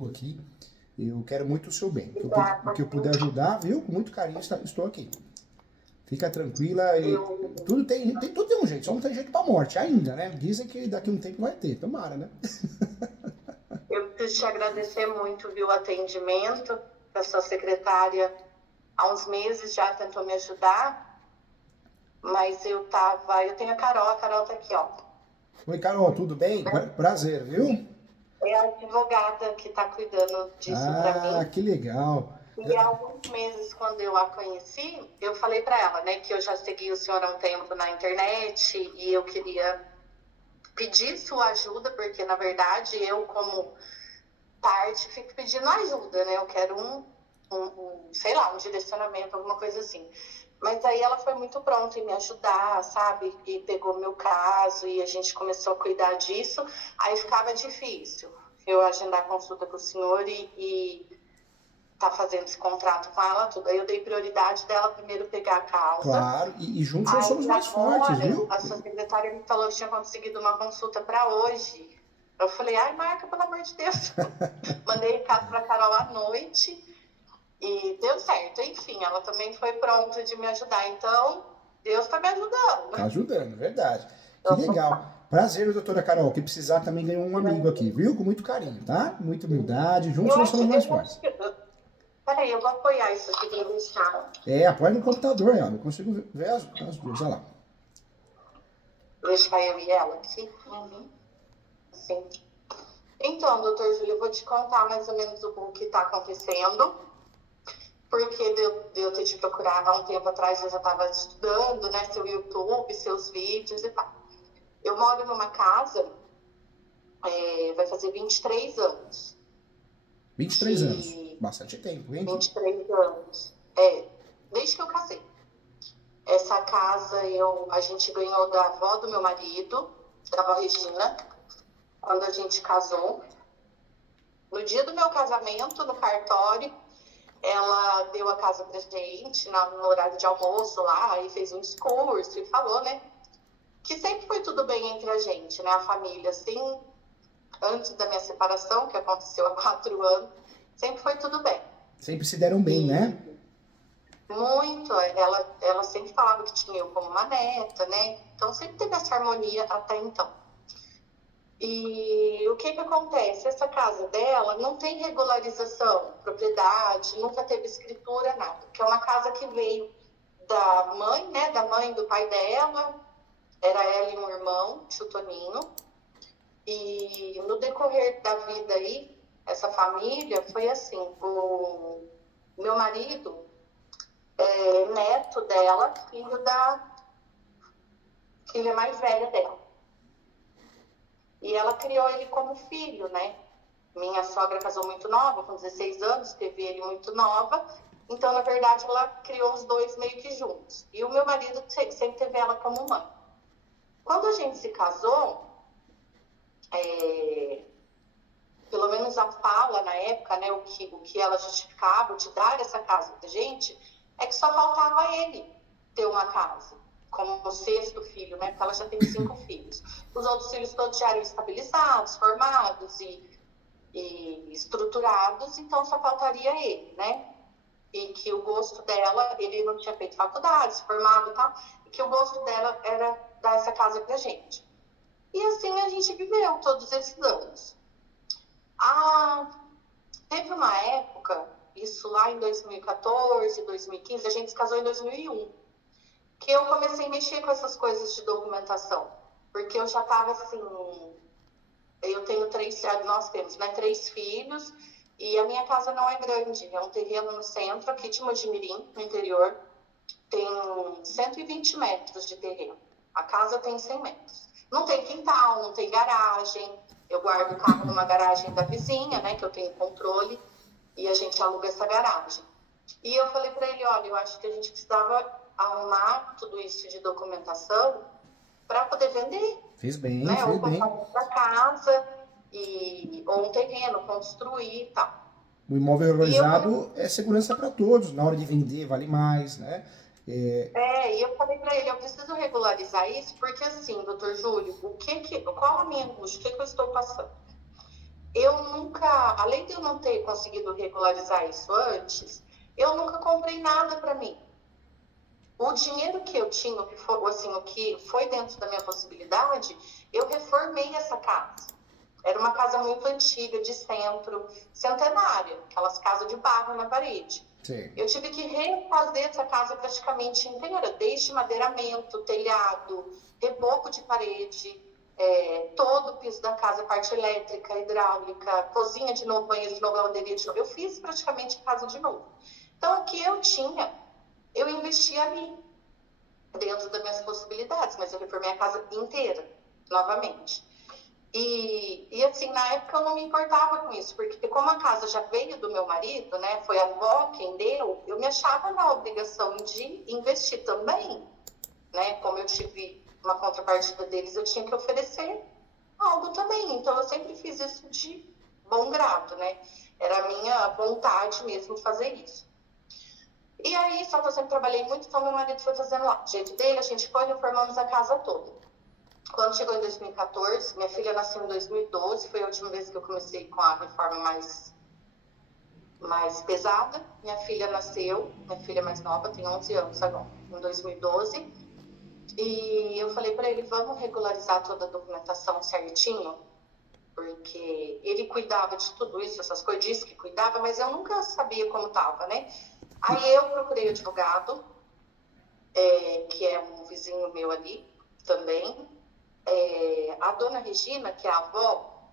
amigo aqui. Eu quero muito o seu bem. O que eu puder Obrigada. ajudar, viu? Com muito carinho estou aqui. Fica tranquila e Eu, tudo tudo tem um jeito, só não tem jeito pra morte ainda, né? Dizem que daqui a um tempo vai ter, tomara, né? eu preciso te agradecer muito, viu, o atendimento da sua secretária. Há uns meses já tentou me ajudar, mas eu tenho a Carol tá aqui, ó. Oi, Carol, tudo bem? Prazer, viu? É a advogada que está cuidando disso para Ah, mim. que legal. E há alguns meses, quando eu a conheci, eu falei para ela, né, que eu já segui o senhor há um tempo na internet e eu queria pedir sua ajuda, porque, na verdade, eu, como parte, fico pedindo ajuda, né? Eu quero sei lá, um direcionamento, alguma coisa assim. Mas aí ela foi muito pronta em me ajudar, sabe? E pegou meu caso e a gente começou a cuidar disso. Aí ficava difícil eu agendar consulta com o senhor e tá fazendo esse contrato com ela, tudo. Aí eu dei prioridade dela primeiro pegar a causa. Claro, e juntos nós somos Aí mais fortes, agora viu? a sua secretária me falou que tinha conseguido uma consulta para hoje. Eu falei, ai, marca, pelo amor de Deus. Mandei recado para Carol à noite e deu certo. Enfim, ela também foi pronta de me ajudar. Então, Deus está me Tá ajudando. ajudando, verdade. Que Então, legal. Prazer, doutora Carol. Que precisar também ganhou um amigo aqui, viu? Com muito carinho, tá? Muita humildade. Juntos eu nós acho, somos mais fortes. peraí, eu vou apoiar isso aqui para deixar. Apoia no computador, ó. Eu consigo ver as duas, olha lá. Deixar eu e ela aqui. Uhum. Sim. Então, doutor Júlio, eu vou te contar mais ou menos o que está acontecendo. Porque de eu ter te procurado há um tempo atrás, eu já estava estudando, né, seu YouTube, seus vídeos e tal. Eu moro numa casa, vai fazer 23 anos. 23 anos. De Bastante tempo, hein? 23 anos. Desde que eu casei. Essa casa a gente ganhou da avó do meu marido, da avó Regina, quando a gente casou. No dia do meu casamento, no cartório, ela deu a casa pra gente no horário de almoço lá, e fez um discurso e falou, né? Que sempre foi tudo bem entre a gente, né? A família, assim, antes da minha separação, que aconteceu há 4 anos, sempre foi tudo bem. Sempre se deram bem, né? E muito, ela sempre falava que tinha eu como uma neta, né? Então sempre teve essa harmonia até então. E o que acontece? Essa casa dela não tem regularização, propriedade, nunca teve escritura, nada. Que é uma casa que veio da mãe, né? Da mãe do pai dela, era ela e um irmão, tio Toninho. E no decorrer da vida aí, essa família foi assim, o meu marido é neto dela, filho da filha mais velha dela. E ela criou ele como filho, né? Minha sogra casou muito nova, com 16 anos, teve ele muito nova. Então, na verdade, ela criou os dois meio que juntos. E o meu marido sempre teve ela como mãe. Quando a gente se casou, pelo menos a fala na época, né, o que ela justificava de dar essa casa pra gente, é que só faltava ele ter uma casa, como o sexto filho, né, porque ela já tem 5 filhos. Os outros filhos todos já eram estabilizados, formados e estruturados, então só faltaria ele, né? E que o gosto dela, ele não tinha feito faculdade, se formado e tal, e que o gosto dela era dar essa casa pra gente. E assim a gente viveu todos esses anos. Teve uma época, isso lá em 2014, 2015, a gente se casou em 2001, que eu comecei a mexer com essas coisas de documentação, porque eu já estava assim, eu tenho nós temos, né, 3 filhos, e a minha casa não é grande, é um terreno no centro, aqui de Mojimirim, no interior, tem 120 metros de terreno, a casa tem 100 metros. Não tem quintal, não tem garagem, eu guardo o carro numa garagem da vizinha, né, que eu tenho controle, e a gente aluga essa garagem. E eu falei para ele, olha, eu acho que a gente precisava arrumar tudo isso de documentação para poder vender, Fez bem, né? fez Ou comprar bem. outra casa, ou um terreno, construir e tal. O imóvel E eu falei, valorizado é segurança para todos. Na hora de vender, vale mais, né? e eu falei para ele, eu preciso regularizar isso, porque assim, doutor Júlio, qual a minha angústia, o que eu estou passando? eu nunca, além de eu não ter conseguido regularizar isso antes, eu nunca comprei nada para mim. O dinheiro que eu tinha, assim, o que foi dentro da minha possibilidade, eu reformei essa casa. Era uma casa muito antiga, de centro, centenária, aquelas casas de barro na parede. Sim. Eu tive que refazer essa casa praticamente inteira, desde madeiramento, telhado, reboco de parede, todo o piso da casa, parte elétrica, hidráulica, cozinha de novo, banheiro de novo, lavanderia de novo. Eu fiz praticamente a casa de novo. Então, o que eu tinha, eu investi ali, dentro das minhas possibilidades, mas eu reformei a casa inteira, novamente. E assim, na época eu não me importava com isso, porque como a casa já veio do meu marido, né, foi a avó quem deu, eu me achava na obrigação de investir também, né, como eu tive uma contrapartida deles, eu tinha que oferecer algo também, então eu sempre fiz isso de bom grado, né, era a minha vontade mesmo fazer isso. E aí, só que eu sempre trabalhei muito, então meu marido foi fazendo lá, do jeito dele, a gente foi, reformamos a casa toda. Quando chegou em 2014, minha filha nasceu em 2012, foi a última vez que eu comecei com a reforma mais pesada. Minha filha nasceu, minha filha mais nova, tem 11 anos agora, em 2012. E eu falei para ele, vamos regularizar toda a documentação certinho, porque ele cuidava de tudo isso, essas coisas, disse que cuidava, mas eu nunca sabia como estava, né? Aí eu procurei o advogado, que é um vizinho meu ali também. A dona Regina, que é a avó,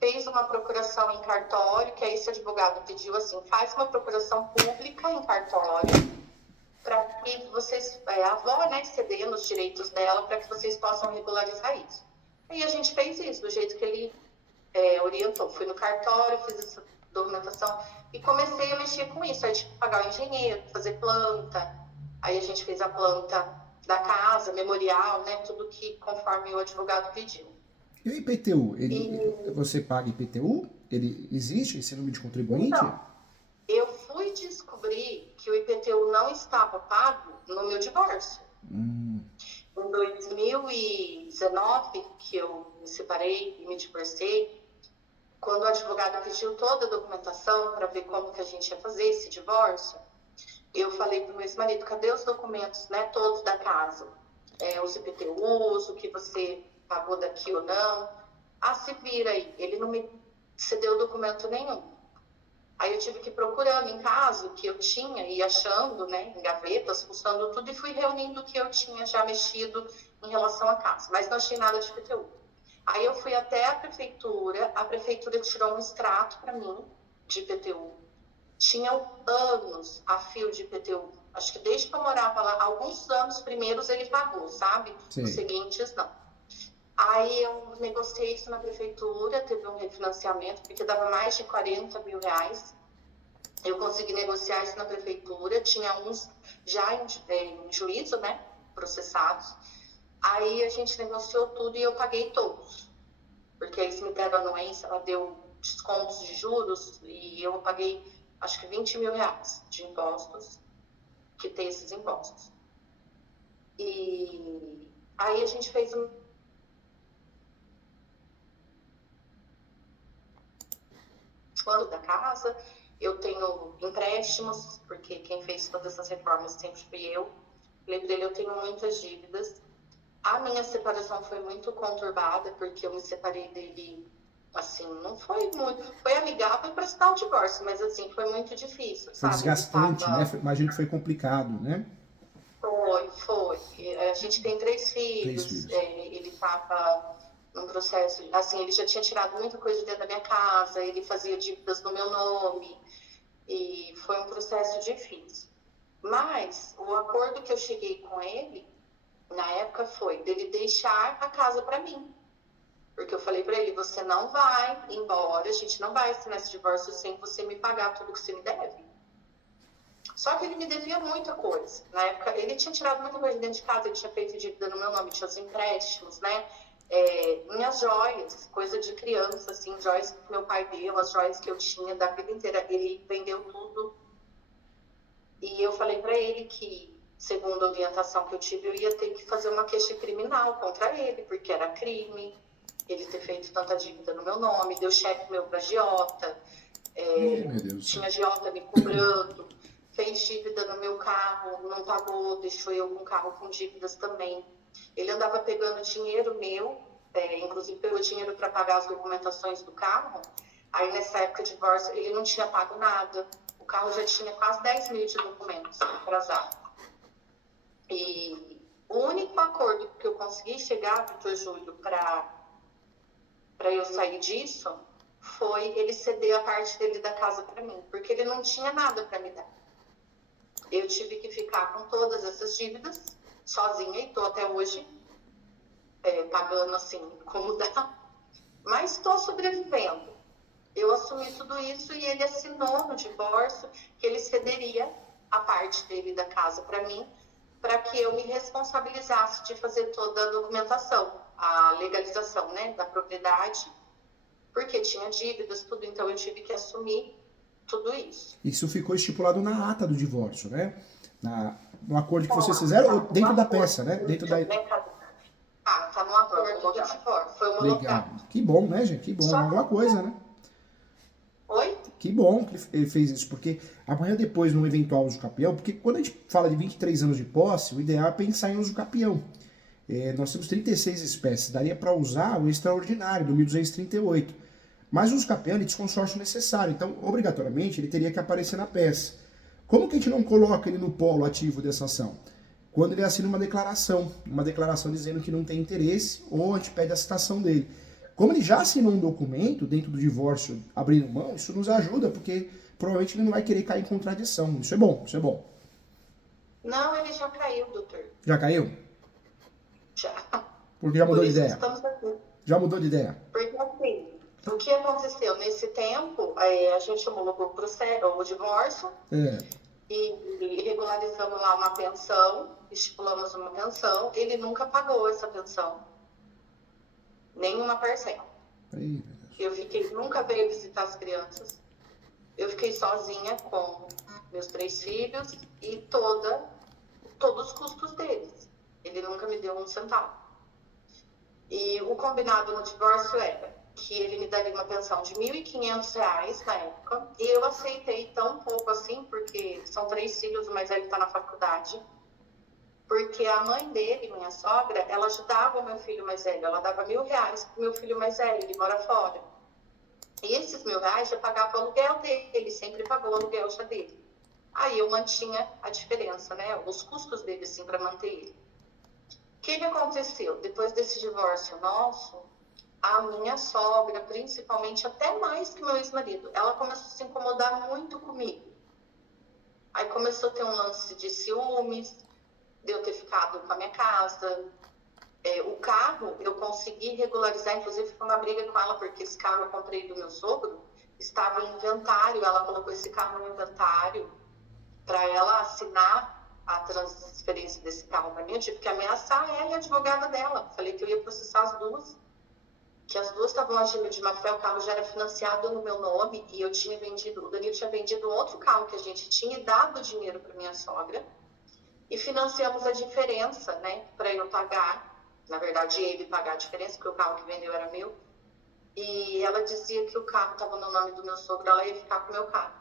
fez uma procuração em cartório, que aí esse advogado pediu assim, faz uma procuração pública em cartório, para que vocês, a avó, né, cedendo os direitos dela, para que vocês possam regularizar isso. E a gente fez isso, do jeito que ele orientou. Fui no cartório, fiz essa documentação e comecei a mexer com isso. Aí tive que pagar o engenheiro, fazer planta, aí a gente fez a planta da casa, memorial, né, tudo que conforme o advogado pediu. E o IPTU? E, Você paga IPTU? Ele existe esse número de contribuinte? então, eu fui descobrir que o IPTU não estava pago no meu divórcio. Em 2019, que eu me separei e me divorciei, quando o advogado pediu toda a documentação para ver como que a gente ia fazer esse divórcio, eu falei para o meu ex-marido, cadê os documentos, né, todos da casa? Os IPTUs, o que você pagou daqui ou não. Ah, se vira aí. Ele não me cedeu documento nenhum. Aí eu tive que ir procurando em casa o que eu tinha e achando, né, em gavetas, fuçando tudo e fui reunindo o que eu tinha já mexido em relação à casa, mas não achei nada de IPTU. Aí eu fui até a prefeitura tirou um extrato para mim de IPTU. Tinham anos a fio de IPTU. Acho que desde que eu morava lá, alguns anos primeiros ele pagou, sabe? Sim. Os seguintes não. Aí eu negociei isso na prefeitura, teve um refinanciamento, porque dava mais de 40 mil reais. Eu consegui negociar isso na prefeitura, tinha uns já em juízo, né, processados. Aí a gente negociou tudo e eu paguei todos. Porque eles me deram a anuência, ela deu descontos de juros e eu paguei, acho que 20 mil reais de impostos, que tem esses impostos. E aí a gente fez um plano da casa, eu tenho empréstimos, porque quem fez todas essas reformas sempre fui eu. Falei para ele, eu tenho muitas dívidas. A minha separação foi muito conturbada, porque eu me separei dele, assim, não foi muito... Foi amigável para assinar o divórcio, mas, assim, foi muito difícil, Foi sabe? desgastante, né? Imagino que foi complicado, né? Foi. A gente tem 3 3 filhos, filhos. ele estava num processo, assim, ele já tinha tirado muita coisa de dentro da minha casa, ele fazia dívidas no meu nome, e foi um processo difícil. Mas o acordo que eu cheguei com ele, na época, foi dele deixar a casa para mim. Porque eu falei para ele, você não vai embora, a gente não vai assinar esse divórcio sem você me pagar tudo que você me deve. Só que ele me devia muita coisa. Na época, ele tinha tirado muita coisa dentro de casa, ele tinha feito dívida no meu nome, tinha os empréstimos, né? Minhas joias, coisa de criança, assim, joias que meu pai deu, as joias que eu tinha da vida inteira, ele vendeu tudo. E eu falei para ele que, segundo a orientação que eu tive, eu ia ter que fazer uma queixa criminal contra ele, porque era crime. ele ter feito tanta dívida no meu nome, deu cheque meu para agiota, Meu Deus do céu. tinha agiota me cobrando, fez dívida no meu carro, não pagou, deixou eu com o carro com dívidas também. Ele andava pegando dinheiro meu, inclusive pegou dinheiro para pagar as documentações do carro. Aí nessa época de divórcio ele não tinha pago nada. O carro já tinha quase 10 mil de documentos atrasados. E o único acordo que eu consegui chegar, Vitor Júlio, para eu sair disso, foi ele ceder a parte dele da casa para mim, porque ele não tinha nada para me dar. Eu tive que ficar com todas essas dívidas, sozinha, e estou até hoje pagando assim como dá, mas estou sobrevivendo. Eu assumi tudo isso e ele assinou no divórcio que ele cederia a parte dele da casa para mim, para que eu me responsabilizasse de fazer toda a documentação, a legalização, né, da propriedade, porque tinha dívidas, tudo, então eu tive que assumir tudo isso. Isso ficou estipulado na ata do divórcio, né? No acordo que vocês fizeram, ou dentro da peça, né? Dentro da... Tá no acordo do divórcio, foi homologado. Legal. Que bom, né, gente? Que bom, alguma coisa, né? Oi? Que bom que ele fez isso, porque amanhã depois, no eventual uso capião, porque quando a gente fala de 23 anos de posse, o ideal é pensar em uso capião. Nós temos 36 espécies, daria para usar o extraordinário, do 1238. Mas o uso capião ele diz consórcio necessário, então, obrigatoriamente, ele teria que aparecer na peça. Como que a gente não coloca ele no polo ativo dessa ação? Quando ele assina uma declaração dizendo que não tem interesse, ou a gente pede a citação dele. Como ele já assinou um documento dentro do divórcio abrindo mão, isso nos ajuda, porque provavelmente ele não vai querer cair em contradição. Isso é bom, isso é bom. Não, ele já caiu, doutor. Já caiu? Já. Porque já mudou de ideia? Estamos aqui. Já mudou de ideia? Porque assim, o que aconteceu? Nesse tempo, a gente homologou o divórcio e regularizamos lá uma pensão, estipulamos uma pensão. Ele nunca pagou essa pensão. Nenhuma parcela. Nunca veio visitar as crianças. Eu fiquei sozinha com meus 3 filhos e todos os custos deles. Ele nunca me deu um centavo. E o combinado no divórcio era que ele me daria uma pensão de R$ 1.500 na época. E eu aceitei tão pouco assim, porque são 3 filhos, o mais velho está na faculdade. Porque a mãe dele, minha sogra, ela ajudava o meu filho mais velho. Ela dava R$ 1.000 pro meu filho mais velho, ele mora fora. E esses R$ 1.000 já pagava o aluguel dele, ele sempre pagou o aluguel já dele. Aí eu mantinha a diferença, né? Os custos dele, assim, para manter ele. O que aconteceu? Depois desse divórcio nosso, a minha sogra, principalmente, até mais que meu ex-marido, ela começou a se incomodar muito comigo. Aí começou a ter um lance de ciúmes, de eu ter ficado com a minha casa. O carro eu consegui regularizar, inclusive foi uma briga com ela, porque esse carro eu comprei do meu sogro, estava em inventário, ela colocou esse carro no inventário para ela assinar a transferência desse carro para mim. Eu tive que ameaçar ela e a advogada dela. Falei que eu ia processar as duas, que as duas estavam agindo de má fé, o carro já era financiado no meu nome e eu tinha vendido, o Danilo tinha vendido outro carro que a gente tinha e dado dinheiro para minha sogra. E financiamos a diferença, né, para eu pagar, na verdade ele pagar a diferença, porque o carro que vendeu era meu. E ela dizia que o carro estava no nome do meu sogro, ela ia ficar com o meu carro.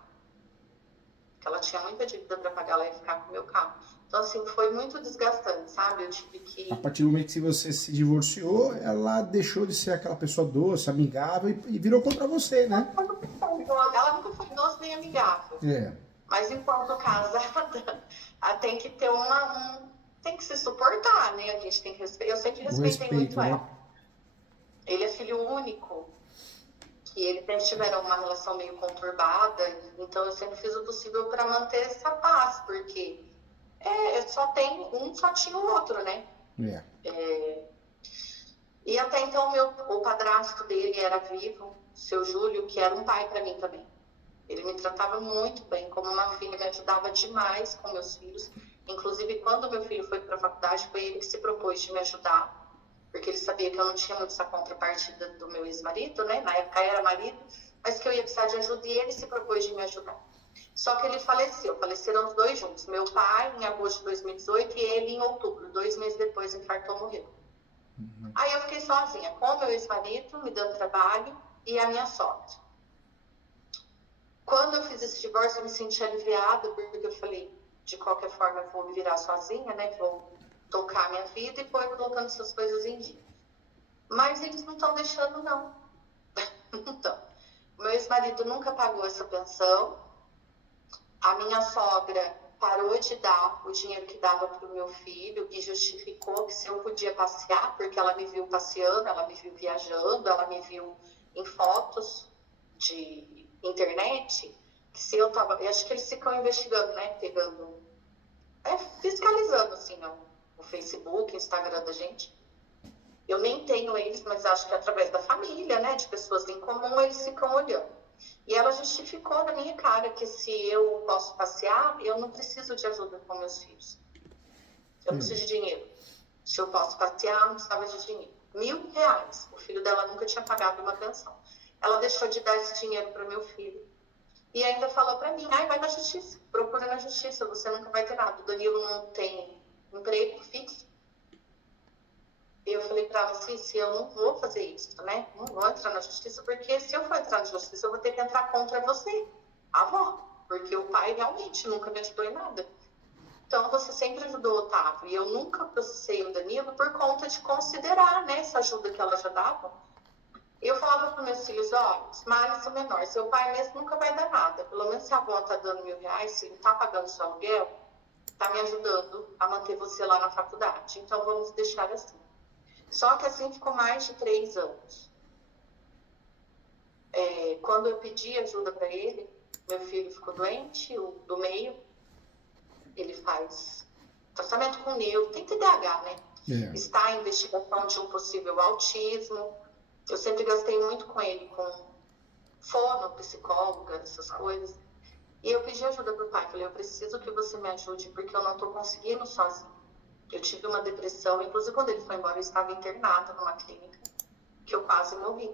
Que ela tinha muita dívida para pagar, ela ia ficar com o meu carro. Então, assim, foi muito desgastante, sabe? Eu tive que... A partir do momento que você se divorciou, ela deixou de ser aquela pessoa doce, amigável e virou contra você, né? Ela nunca foi doce nem amigável. Mas enquanto casada, tem que ter tem que se suportar, né? A gente tem que respeitar. Eu sempre respeitei muito ela. Ele é filho único. E eles sempre tiveram uma relação meio conturbada. Então eu sempre fiz o possível para manter essa paz. Porque só tinha o outro, né? E até então o padrasto dele era vivo, o seu Júlio, que era um pai para mim também. Ele me tratava muito bem, como uma filha, me ajudava demais com meus filhos. Inclusive, quando meu filho foi para a faculdade, foi ele que se propôs de me ajudar, porque ele sabia que eu não tinha muito essa contrapartida do meu ex-marido, né? Na época era marido, mas que eu ia precisar de ajuda e ele se propôs de me ajudar. Só que ele faleceram os dois juntos. Meu pai em agosto de 2018 e ele em outubro, 2 meses depois, infartou, morreu. Aí eu fiquei sozinha, com o meu ex-marido, me dando trabalho, e a minha sogra. Quando eu fiz esse divórcio, eu me senti aliviada, porque eu falei, de qualquer forma, eu vou me virar sozinha, né? Vou tocar a minha vida e for colocando essas coisas em dia. Mas eles não estão deixando, não. Então, o meu ex-marido nunca pagou essa pensão. A minha sogra parou de dar o dinheiro que dava para o meu filho e justificou que se eu podia passear, porque ela me viu passeando, ela me viu viajando, ela me viu em fotos de internet, que se eu tava, eu acho que eles ficam investigando, né, pegando, fiscalizando, assim, o Facebook, o Instagram da gente. Eu nem tenho eles, mas acho que através da família, né, de pessoas em comum, eles ficam olhando. E ela justificou na minha cara que se eu posso passear, eu não preciso de ajuda com meus filhos. Eu não preciso de dinheiro. Se eu posso passear, eu não precisava de dinheiro. R$1.000. O filho dela nunca tinha pagado uma pensão. Ela deixou de dar esse dinheiro para o meu filho. E ainda falou para mim, vai na justiça, procura na justiça, você nunca vai ter nada. O Danilo não tem emprego fixo. Eu falei para ela assim, se eu não vou fazer isso, né? Não vou entrar na justiça, porque se eu for entrar na justiça, eu vou ter que entrar contra você, a avó. Porque o pai realmente nunca me ajudou em nada. Então, você sempre ajudou o Otávio. E eu nunca processei o Danilo por conta de considerar, né, essa ajuda que ela já dava. Eu falava para meus filhos, os males são menores. Seu pai mesmo nunca vai dar nada. Pelo menos se a avó está dando R$1.000, se ele está pagando seu aluguel, está me ajudando a manter você lá na faculdade. Então, vamos deixar assim. Só que assim ficou mais de 3 anos. Quando eu pedi ajuda para ele, meu filho ficou doente, o do meio, ele faz tratamento com neuro, tem TDAH, né? Está em investigação de um possível autismo. Eu sempre gastei muito com ele, com fono, psicóloga, essas coisas. E eu pedi ajuda pro pai, falei, eu preciso que você me ajude, porque eu não tô conseguindo sozinho. Eu tive uma depressão, inclusive quando ele foi embora, eu estava internada numa clínica, que eu quase morri.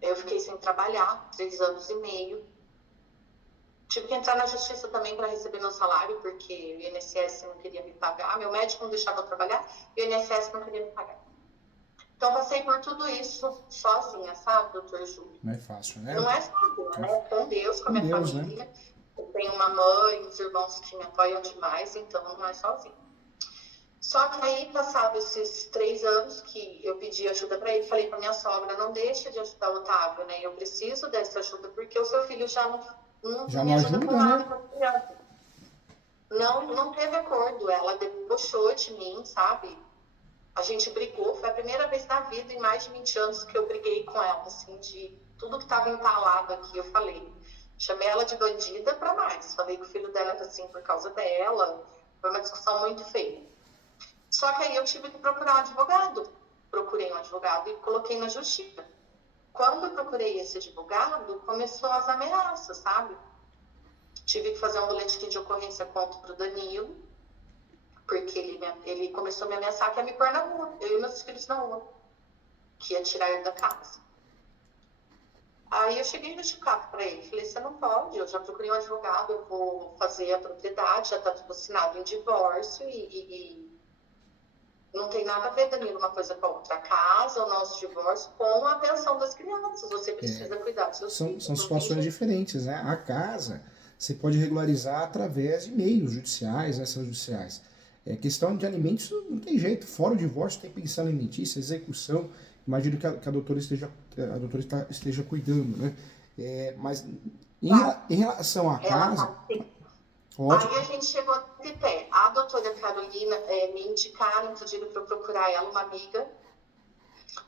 Eu fiquei sem trabalhar, 3 anos e meio. Tive que entrar na justiça também para receber meu salário, porque o INSS não queria me pagar, meu médico não deixava eu trabalhar, e o INSS não queria me pagar. Então, passei por tudo isso sozinha, sabe, doutor Júlio? Não é fácil, né? Não é sozinha, né? Com Deus, com a minha família. Né? Eu tenho uma mãe, uns irmãos que me apoiam demais, então não é sozinha. Só que aí, passados esses 3 anos que eu pedi ajuda para ele, falei para minha sogra, não deixa de ajudar o Otávio, né? Eu preciso dessa ajuda, porque o seu filho já não me ajuda com nada, com a criança. Não teve acordo, ela debochou de mim, sabe? A gente brigou, foi a primeira vez na vida, em mais de 20 anos, que eu briguei com ela, assim, de tudo que estava entalado aqui, eu falei. Chamei ela de bandida para mais, falei que o filho dela era assim por causa dela, foi uma discussão muito feia. Só que aí eu tive que procurar um advogado. Procurei um advogado e coloquei na justiça. Quando eu procurei esse advogado, começou as ameaças, sabe? Tive que fazer um boletim de ocorrência contra o Danilo, porque ele começou a me ameaçar que ia me pôr na rua, eu e meus filhos na rua, que ia tirar ele da casa. Aí eu cheguei justificado para ele, falei, você não pode, eu já procurei um advogado, eu vou fazer a propriedade, já está tudo assinado em divórcio e não tem nada a ver, Danilo, uma coisa com a outra. A casa, o nosso divórcio, com a pensão das crianças. Você precisa cuidar dos seus filhos. São situações diferentes, né? A casa, você pode regularizar através de meios judiciais, extrajudiciais. Questão de alimentos, não tem jeito. Fora o divórcio, tem pensão alimentícia, execução. Imagino que a doutora esteja cuidando, né? Mas em relação à casa... Aí a gente chegou de pé. A doutora Carolina me indicaram, pediram para eu procurar ela, uma amiga.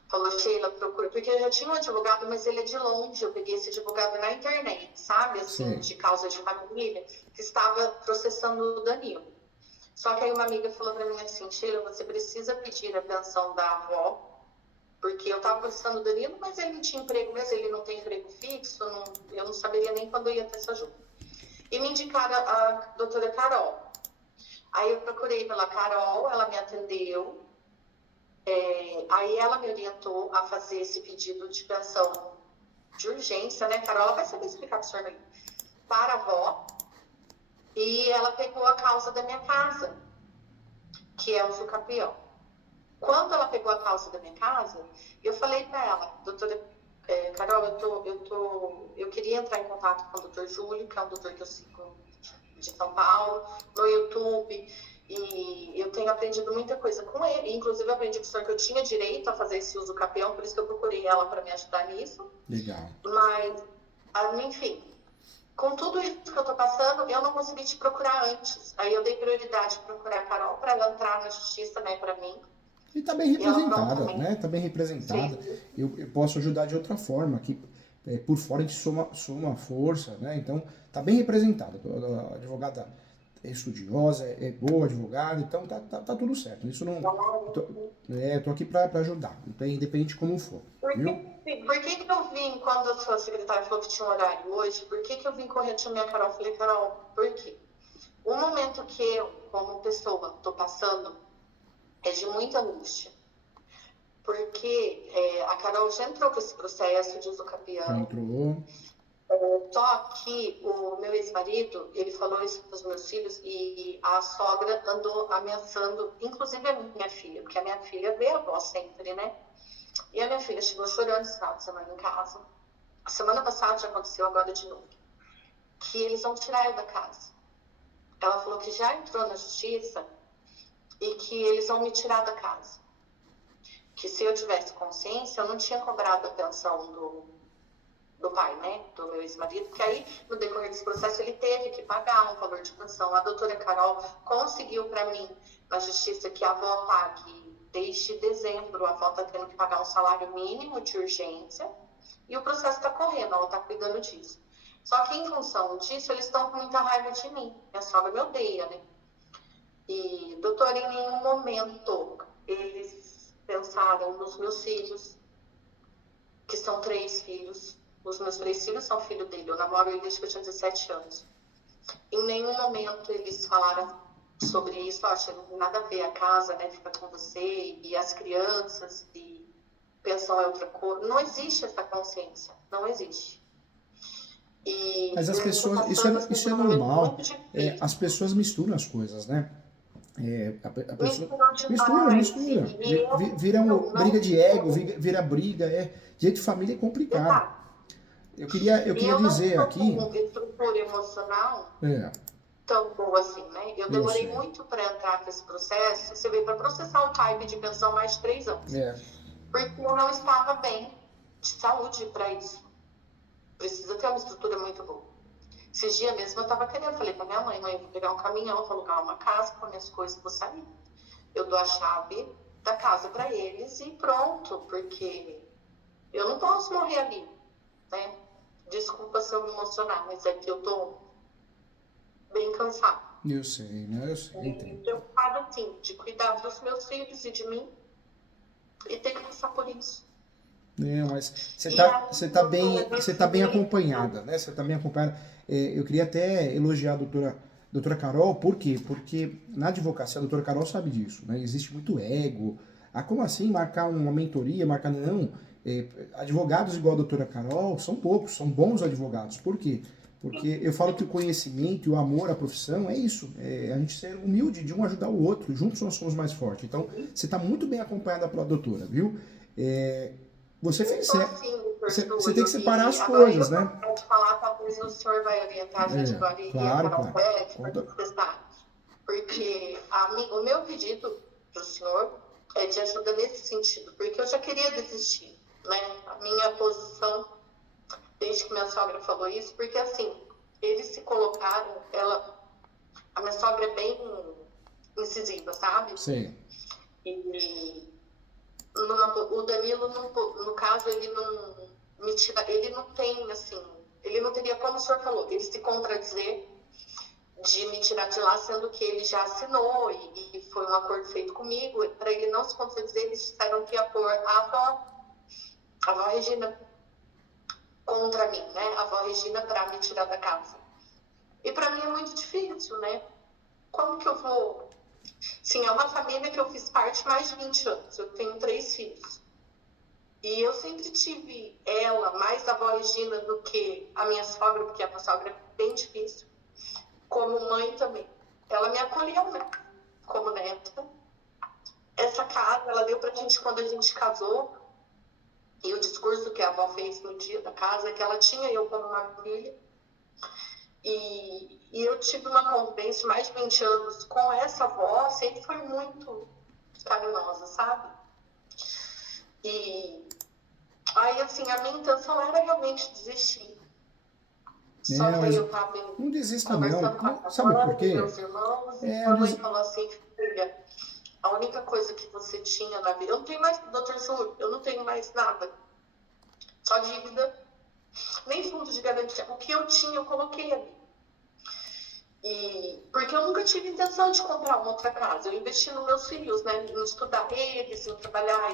Falou, Sheila, procura. Porque eu já tinha um advogado, mas ele é de longe. Eu peguei esse advogado na internet, sabe? Assim, de causa de família, que estava processando o Danilo. Só que aí uma amiga falou para mim assim, Sheila, você precisa pedir a pensão da avó, porque eu estava processando o Danilo, mas ele não tinha emprego mesmo, ele não tem emprego fixo, eu não saberia nem quando eu ia ter essa ajuda. E me indicaram a doutora Carol. Aí eu procurei pela Carol, ela me atendeu. Aí ela me orientou a fazer esse pedido de pensão de urgência, né? Carol, ela vai saber explicar para o senhor para a avó. E ela pegou a causa da minha casa, que é o Sucapião. Quando ela pegou a calça da minha casa, eu falei para ela, doutora Carol, eu queria entrar em contato com o doutor Júlio, que é um doutor que eu sigo de São Paulo, no YouTube, e eu tenho aprendido muita coisa com ele. Inclusive, eu aprendi com o senhor que eu tinha direito a fazer esse uso capião, por isso que eu procurei ela para me ajudar nisso. Legal. Mas, enfim, com tudo isso que eu tô passando, eu não consegui te procurar antes. Aí eu dei prioridade de procurar a Carol para ela entrar na justiça, né, para mim. E tá bem representada, também. né? Tá bem representada. Eu posso ajudar de outra forma, que por fora a gente soma força, né? Então, tá bem representada. A advogada é estudiosa, é boa advogada, então tá tudo certo. Isso não... tô aqui para ajudar, então, independente de como for, viu? Por que eu vim, quando a sua secretária falou que tinha um horário hoje, por que eu vim correndo chamar a Carol? Falei, Carol, por quê? O momento que eu, como pessoa, tô passando é de muita angústia. Porque a Carol já entrou com esse processo de uso capião. Já entrou. Só que o meu ex-marido, ele falou isso para os meus filhos e a sogra andou ameaçando, inclusive a minha filha, porque a minha filha vê a avó sempre, né? E a minha filha chegou chorando esse final de semana em casa. A semana passada já aconteceu, agora de novo. Que eles vão tirar ela da casa. Ela falou que já entrou na justiça e que eles vão me tirar da casa. Que se eu tivesse consciência, eu não tinha cobrado a pensão do pai, né? Do meu ex-marido. Porque aí, no decorrer desse processo, ele teve que pagar um valor de pensão. A doutora Carol conseguiu para mim, na justiça, que a avó pague. Desde dezembro, a avó está tendo que pagar um salário mínimo de urgência e o processo está correndo, ela está cuidando disso. Só que, em função disso, eles estão com muita raiva de mim. Minha sogra me odeia, né? E, doutora, em nenhum momento eles pensaram nos meus filhos, que são 3 filhos. Os meus 3 filhos são filho dele. Eu namoro ele desde que eu tinha 17 anos. Em nenhum momento eles falaram sobre isso, acho que não tem nada a ver a casa, né, fica com você e as crianças e pensão é outra coisa. Não existe essa consciência, não existe. E mas as pessoas, isso é normal, as pessoas misturam as coisas, né? A pessoa mistura. Vira uma briga de ego, vira briga, jeito de família é complicado. Eu queria dizer aqui... Eu não tenho estrutura emocional tão boa assim, né? Eu demorei muito para entrar nesse processo. Você veio para processar o pai de pensão mais de 3 anos. Porque eu não estava bem de saúde para isso. Precisa ter uma estrutura muito boa. Esses dias mesmo eu estava querendo, falei para minha mãe, eu vou pegar um caminhão, vou alugar uma casa com minhas coisas e vou sair. Eu dou a chave da casa para eles e pronto, porque eu não posso morrer ali, né? Desculpa se eu me emocionar, mas é que eu tô bem cansada. Eu sei, né? Eu sei. Preocupada, sim, de cuidar dos meus filhos e de mim e ter que passar por isso. Não, mas você tá bem acompanhada, né? Você tá bem acompanhada. Eu queria até elogiar a doutora Carol, por quê? Porque na advocacia a doutora Carol sabe disso, né? Existe muito ego. Como assim marcar uma mentoria, marcar... Não, advogados igual a doutora Carol são poucos, são bons advogados. Por quê? Porque eu falo que o conhecimento e o amor à profissão é isso, a gente ser humilde de um ajudar o outro, juntos nós somos mais fortes. Então, você está muito bem acompanhada pela doutora, viu? Você tem que separar as coisas, né? Pode falar, talvez o senhor vai orientar a gente agora e a Carol porque o meu pedido para o senhor é de ajuda nesse sentido, porque eu já queria desistir, né? A minha posição, desde que minha sogra falou isso, porque assim, eles se colocaram, a minha sogra é bem incisiva, sabe? Sim. E o Danilo, no caso, ele não tem, assim, ele não teria, como o senhor falou, ele se contradizer de me tirar de lá, sendo que ele já assinou e foi um acordo feito comigo. Para ele não se contradizer, eles disseram que ia pôr a avó Regina contra mim, né? A avó Regina para me tirar da casa. E para mim é muito difícil, né? Como que eu vou... Sim, é uma família que eu fiz parte mais de 20 anos. Eu tenho 3 filhos. E eu sempre tive ela, mais a avó Regina do que a minha sogra, porque a minha sogra é bem difícil. Como mãe também. Ela me acolheu, né? Como neta. essa casa, ela deu pra gente quando a gente casou, e o discurso que a avó fez no dia da casa é que ela tinha eu como uma filha, e eu tive uma convivência de mais de 20 anos com essa avó, sempre foi muito carinhosa, sabe? E aí, assim, a minha intenção era realmente desistir. Só que aí Mas eu tava não desista conversando não. com a minha Sabe por mãe, com quê? meus irmãos, e É, minha mãe falou assim, filha, a única coisa que você tinha na vida, eu não tenho mais, doutor Sul, eu não tenho mais nada, só dívida, nem fundo de garantia. O que eu tinha, eu coloquei ali. E, porque eu nunca tive intenção de comprar uma outra casa. Eu investi nos meus filhos, né? Em estudar eles, em trabalhar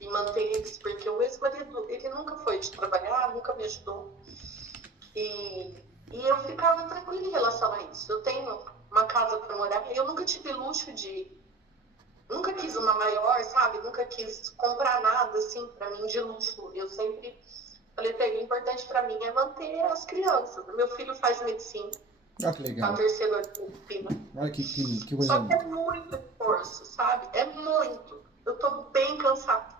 e manter eles, porque o ex-marido, ele nunca foi de trabalhar, nunca me ajudou. E eu ficava tranquila em relação a isso. Eu tenho uma casa para morar, eu nunca tive luxo de. Nunca quis uma maior, sabe? Nunca quis comprar nada assim para mim de luxo. Eu sempre falei para ele: o importante para mim é manter as crianças. Meu filho faz medicina. olha que Tá legal. terceiro ano de medicina. Olha que coisa Só que é linda. muito esforço, sabe? É muito. Eu tô bem cansada.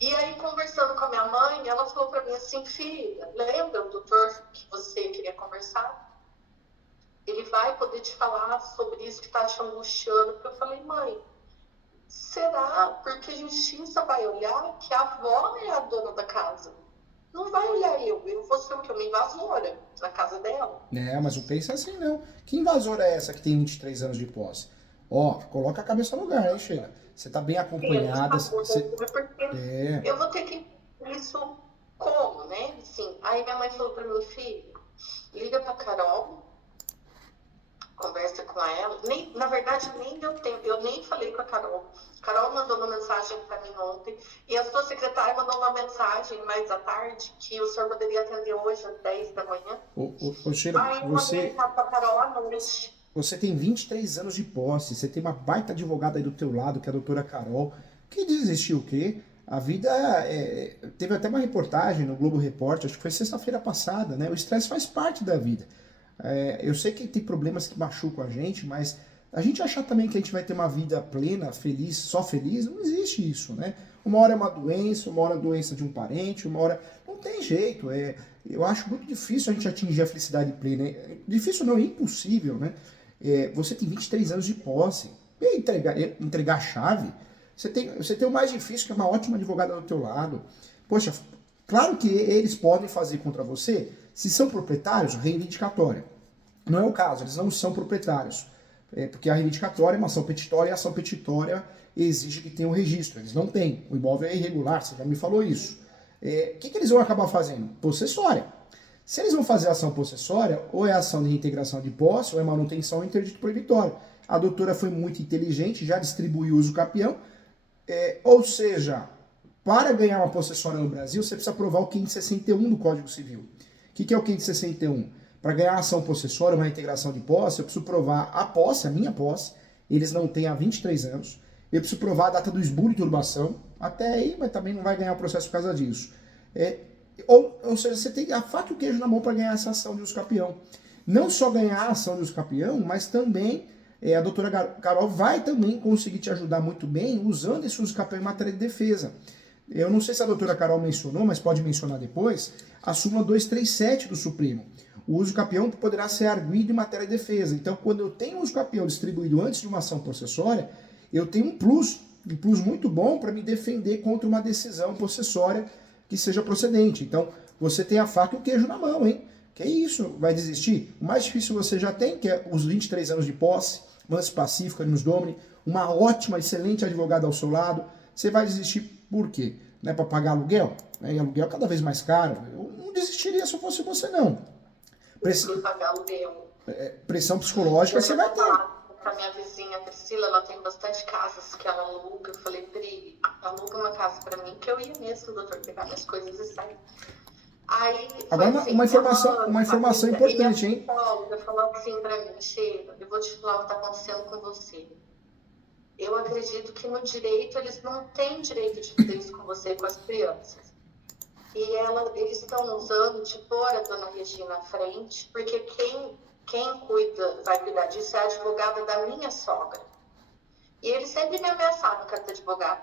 E aí, conversando com a minha mãe, ela falou pra mim assim, filha, lembra o doutor que você queria conversar? Ele vai poder te falar sobre isso que tá te angustiando. Porque eu falei, mãe, será? Porque a justiça vai olhar que a avó é a dona da casa. Não vai olhar eu vou ser o que? Uma invasora na casa dela. Mas não pensa assim não. Que invasora é essa que tem 23 anos de posse? Ó, coloca a cabeça no lugar, hein, Sheila? Você tá bem acompanhada. Porque eu vou ter que isso como, né? Assim, aí minha mãe falou pra mim, filho, liga pra Carol, conversa com ela. Na verdade, nem deu tempo, eu nem falei com a Carol. Carol mandou uma mensagem pra mim ontem e a sua secretária mandou uma mensagem mais à tarde que o senhor poderia atender hoje às 10 da manhã. Ô Sheila, Aí eu mandei pra Carol à noite. Você tem 23 anos de posse, você tem uma baita advogada aí do teu lado, que é a doutora Carol, que desistiu o quê? A vida teve até uma reportagem no Globo Repórter, acho que foi sexta-feira passada, né? O estresse faz parte da vida. Eu sei que tem problemas que machucam a gente, mas a gente achar também que a gente vai ter uma vida plena, feliz, só feliz, não existe isso, né? Uma hora é uma doença de um parente, uma hora... Não tem jeito, eu acho muito difícil a gente atingir a felicidade plena. Difícil não, é impossível, né? Você tem 23 anos de posse, e entregar a chave, você tem o mais difícil, que é uma ótima advogada do teu lado. Poxa, claro que eles podem fazer contra você, se são proprietários, reivindicatória. Não é o caso, eles não são proprietários. Porque a reivindicatória é uma ação petitória e a ação petitória exige que tenha um registro. Eles não têm. O imóvel é irregular, você já me falou isso. O que eles vão acabar fazendo? Possessória. Se eles vão fazer ação possessória, ou é ação de reintegração de posse, ou é manutenção ou interdito proibitório. A doutora foi muito inteligente, já distribuiu o uso capião. Ou seja, para ganhar uma possessória no Brasil, você precisa provar o 561 do Código Civil. O que é o 561? Para ganhar ação possessória, uma reintegração de posse, eu preciso provar a posse, a minha posse, eles não têm há 23 anos. Eu preciso provar a data do esbulho e turbação, até aí, mas também não vai ganhar o processo por causa disso. Ou seja, você tem a faca e o queijo na mão para ganhar essa ação de uso capião. Não só ganhar a ação de uso capião, mas também a doutora Carol vai também conseguir te ajudar muito bem usando esse uso capião em matéria de defesa. Eu não sei se a doutora Carol mencionou, mas pode mencionar depois, a súmula 237 do Supremo. O uso capião poderá ser arguido em matéria de defesa. Então, quando eu tenho o uso capião distribuído antes de uma ação possessória, eu tenho um plus muito bom para me defender contra uma decisão possessória que seja procedente. Então, você tem a faca e o queijo na mão, hein? Que isso, vai desistir? O mais difícil você já tem, que é os 23 anos de posse, manus pacífica, nos domini, uma ótima, excelente advogada ao seu lado. Você vai desistir por quê? Não é para pagar aluguel? E aluguel é cada vez mais caro. Eu não desistiria se eu fosse você, não. Pagar aluguel. Pressão psicológica você vai ter. A minha vizinha Priscila, ela tem bastante casas que ela aluga. Eu falei, Pri, aluga uma casa pra mim, que eu ia mesmo, doutor, pegar minhas coisas e sair. Aí, agora, assim, uma informação importante, hein? A psicóloga falou assim pra mim, Sheila, eu vou te falar o que tá acontecendo com você. Eu acredito que no direito, eles não têm direito de fazer isso com você e com as crianças. E eles estão usando de pôr a dona Regina à frente, porque quem vai cuidar disso é a advogada da minha sogra. E ele sempre me ameaçava com essa advogada.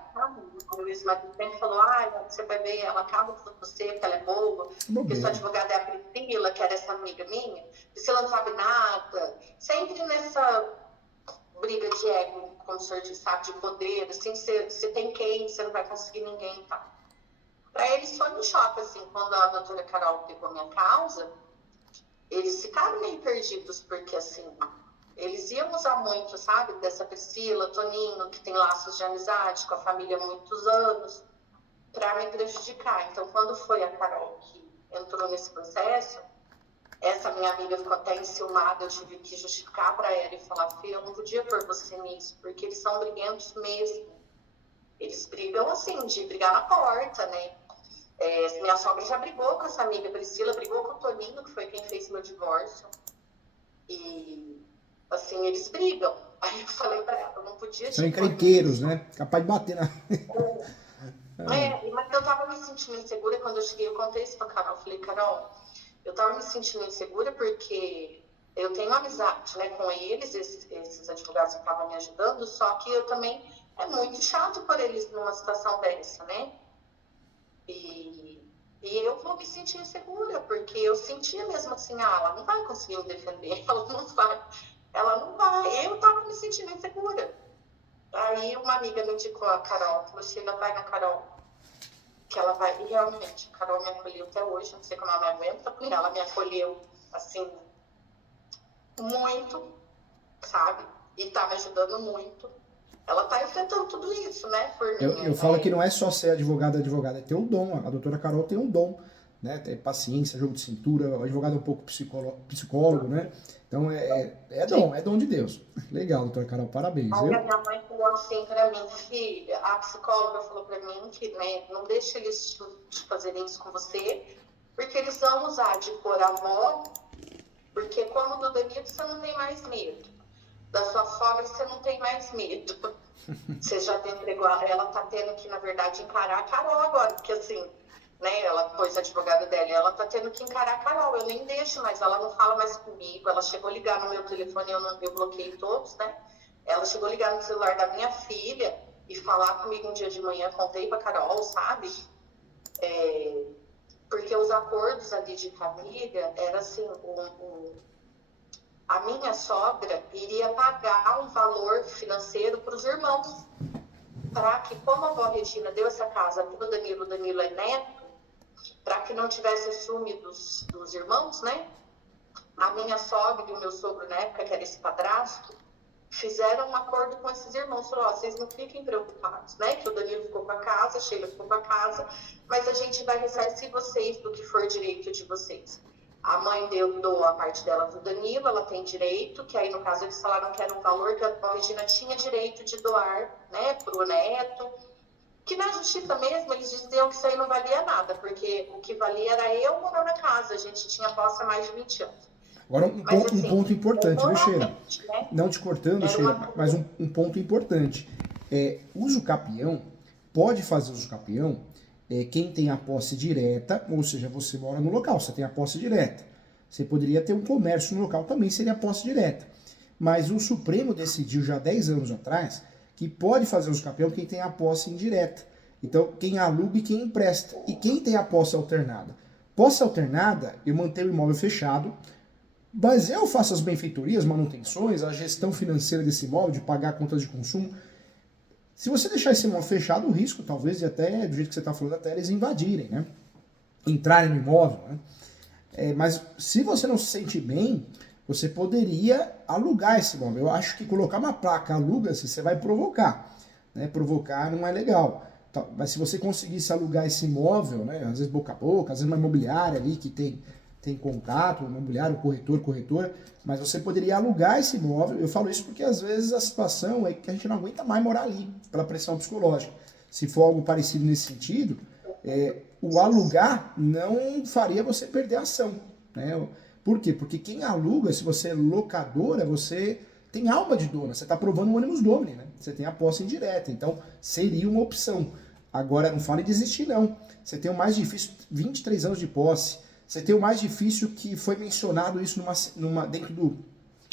O meu ex-marido sempre falou, você vai ver, ela acaba com você, porque ela é boa, porque sua Bobeira. advogada é a Priscila, que era essa amiga minha. Priscila não sabe nada. Sempre nessa briga de ego, como o senhor disse, sabe, de poder, assim, você tem quem, você não vai conseguir ninguém e tal. Para eles foi um choque, assim, quando a doutora Carol pegou minha causa, eles ficaram meio perdidos, porque, assim, eles iam usar muito, sabe, dessa Priscila, Toninho, que tem laços de amizade com a família há muitos anos, para me prejudicar. Então, quando foi a Carol que entrou nesse processo, essa minha amiga ficou até enciumada, eu tive que justificar para ela e falar, filha, eu não podia pôr você nisso, porque eles são briguentos mesmo. Eles brigam assim, de brigar na porta, né? Minha sogra já brigou com essa amiga Priscila, brigou com o Toninho, que foi quem fez meu divórcio. E, assim, eles brigam. Aí eu falei pra ela, eu não podia São te pôr encrenqueiros, nisso. né? Capaz de bater na. Mas eu tava me sentindo insegura quando eu cheguei, eu contei isso pra Carol. Eu falei, Carol, eu tava me sentindo insegura porque eu tenho amizade, né, com eles, esses advogados que estavam me ajudando, só que eu também, é muito chato por eles numa situação dessa, né? E eu vou me sentir insegura, porque eu sentia mesmo assim, ela não vai conseguir me defender, ela não vai, eu tava me sentindo insegura. Aí uma amiga me indicou a Carol, falou, Sheila, vai na Carol, que ela vai, e realmente, a Carol me acolheu até hoje, não sei como ela me aguenta, porque ela me acolheu, assim, muito, sabe? E tá me ajudando muito. Ela tá enfrentando tudo isso, né, por mim, Eu falo que não é só ser advogada, é ter um dom. A doutora Carol tem um dom, né? Tem paciência, jogo de cintura, o advogado é um pouco psicólogo, né? Então é dom de Deus. Legal, doutora Carol, parabéns, Aí a viu? minha mãe falou assim pra mim, filha, a psicóloga falou pra mim que, né, não deixa eles fazerem isso com você, porque eles vão usar de pôr a avó, porque como do Danilo você não tem mais medo, da sua sogra você não tem mais medo. Você já entregou, ela tá tendo que, na verdade, encarar a Carol agora, porque assim, né, ela pôs a advogada dela, ela tá tendo que encarar a Carol, eu nem deixo mais, ela não fala mais comigo, ela chegou a ligar no meu telefone, eu bloqueei todos, né, ela chegou a ligar no celular da minha filha e falar comigo um dia de manhã, contei pra Carol, sabe, porque os acordos ali de família, era assim, a minha sogra iria pagar um valor financeiro para os irmãos, para que, como a avó Regina deu essa casa para o Danilo é neto, para que não tivesse ciúme dos irmãos, né? A minha sogra e o meu sogro, na época, que era esse padrasto, fizeram um acordo com esses irmãos. Falaram, vocês não fiquem preocupados, né? Que o Danilo ficou com a casa, a Sheila ficou com a casa, mas a gente vai ressarcir vocês do que for direito de vocês. A mãe doou a parte dela do Danilo, ela tem direito, que aí no caso eles falaram que era um valor que a Regina tinha direito de doar, né, pro neto, que na justiça mesmo eles diziam que isso aí não valia nada, porque o que valia era eu morar na casa, a gente tinha posse há mais de 20 anos. Agora, Mas um assim, ponto importante, viu, Sheila? moralmente, né, Não te cortando, era Sheila, mas um ponto importante. Uso capião, pode fazer uso capião quem tem a posse direta, ou seja, você mora no local, você tem a posse direta. Você poderia ter um comércio no local, também seria a posse direta. Mas o Supremo decidiu já 10 anos atrás que pode fazer uso capião quem tem a posse indireta. Então, quem aluga e quem empresta. E quem tem a posse alternada? Posse alternada, eu mantenho o imóvel fechado, mas eu faço as benfeitorias, manutenções, a gestão financeira desse imóvel, de pagar contas de consumo. Se você deixar esse imóvel fechado, o risco, talvez, de até, do jeito que você está falando, até eles invadirem, né? Entrarem no imóvel, né? Mas se você não se sente bem, você poderia alugar esse imóvel. Eu acho que colocar uma placa aluga-se, você vai provocar, né? Provocar não é legal. Mas se você conseguisse alugar esse imóvel, né? Às vezes boca a boca, às vezes uma imobiliária ali que tem contato, um imobiliário, corretora, mas você poderia alugar esse imóvel. Eu falo isso porque às vezes a situação é que a gente não aguenta mais morar ali, pela pressão psicológica. Se for algo parecido nesse sentido, o alugar não faria você perder a ação, né? Por quê? Porque quem aluga, se você é locadora, você tem alma de dona, você está provando um ônibus domini, né? Você tem a posse indireta, então seria uma opção. Agora, não fale de desistir, não. Você tem o mais difícil, 23 anos de posse. Você tem o mais difícil que foi mencionado isso dentro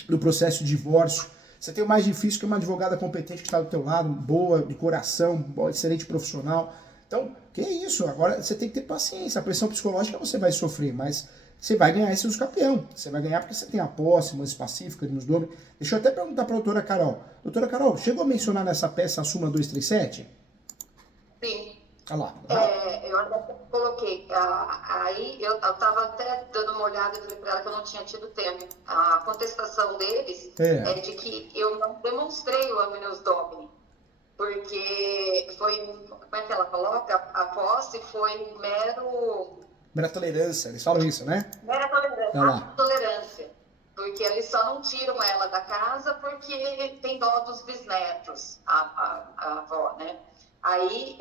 do processo de divórcio. Você tem o mais difícil, que é uma advogada competente que está do teu lado, boa, de coração, boa, excelente profissional. Então, que é isso? Agora você tem que ter paciência. A pressão psicológica você vai sofrer, mas você vai ganhar esse uso campeão. Você vai ganhar porque você tem a posse mais pacífica nos domínios. Deixa eu até perguntar para a doutora Carol. Doutora Carol, chegou a mencionar nessa peça a súmula 237? Sim. Olha lá. Eu até coloquei, aí eu estava até dando uma olhada e falei para ela que eu não tinha tido tempo. A contestação deles é de que eu não demonstrei o Aminus Domini, porque foi, como é que ela coloca? A posse foi mera tolerância, eles falam isso, né? Mera tolerância, tolerância. Porque eles só não tiram ela da casa porque tem dó dos bisnetos, a avó, né? Aí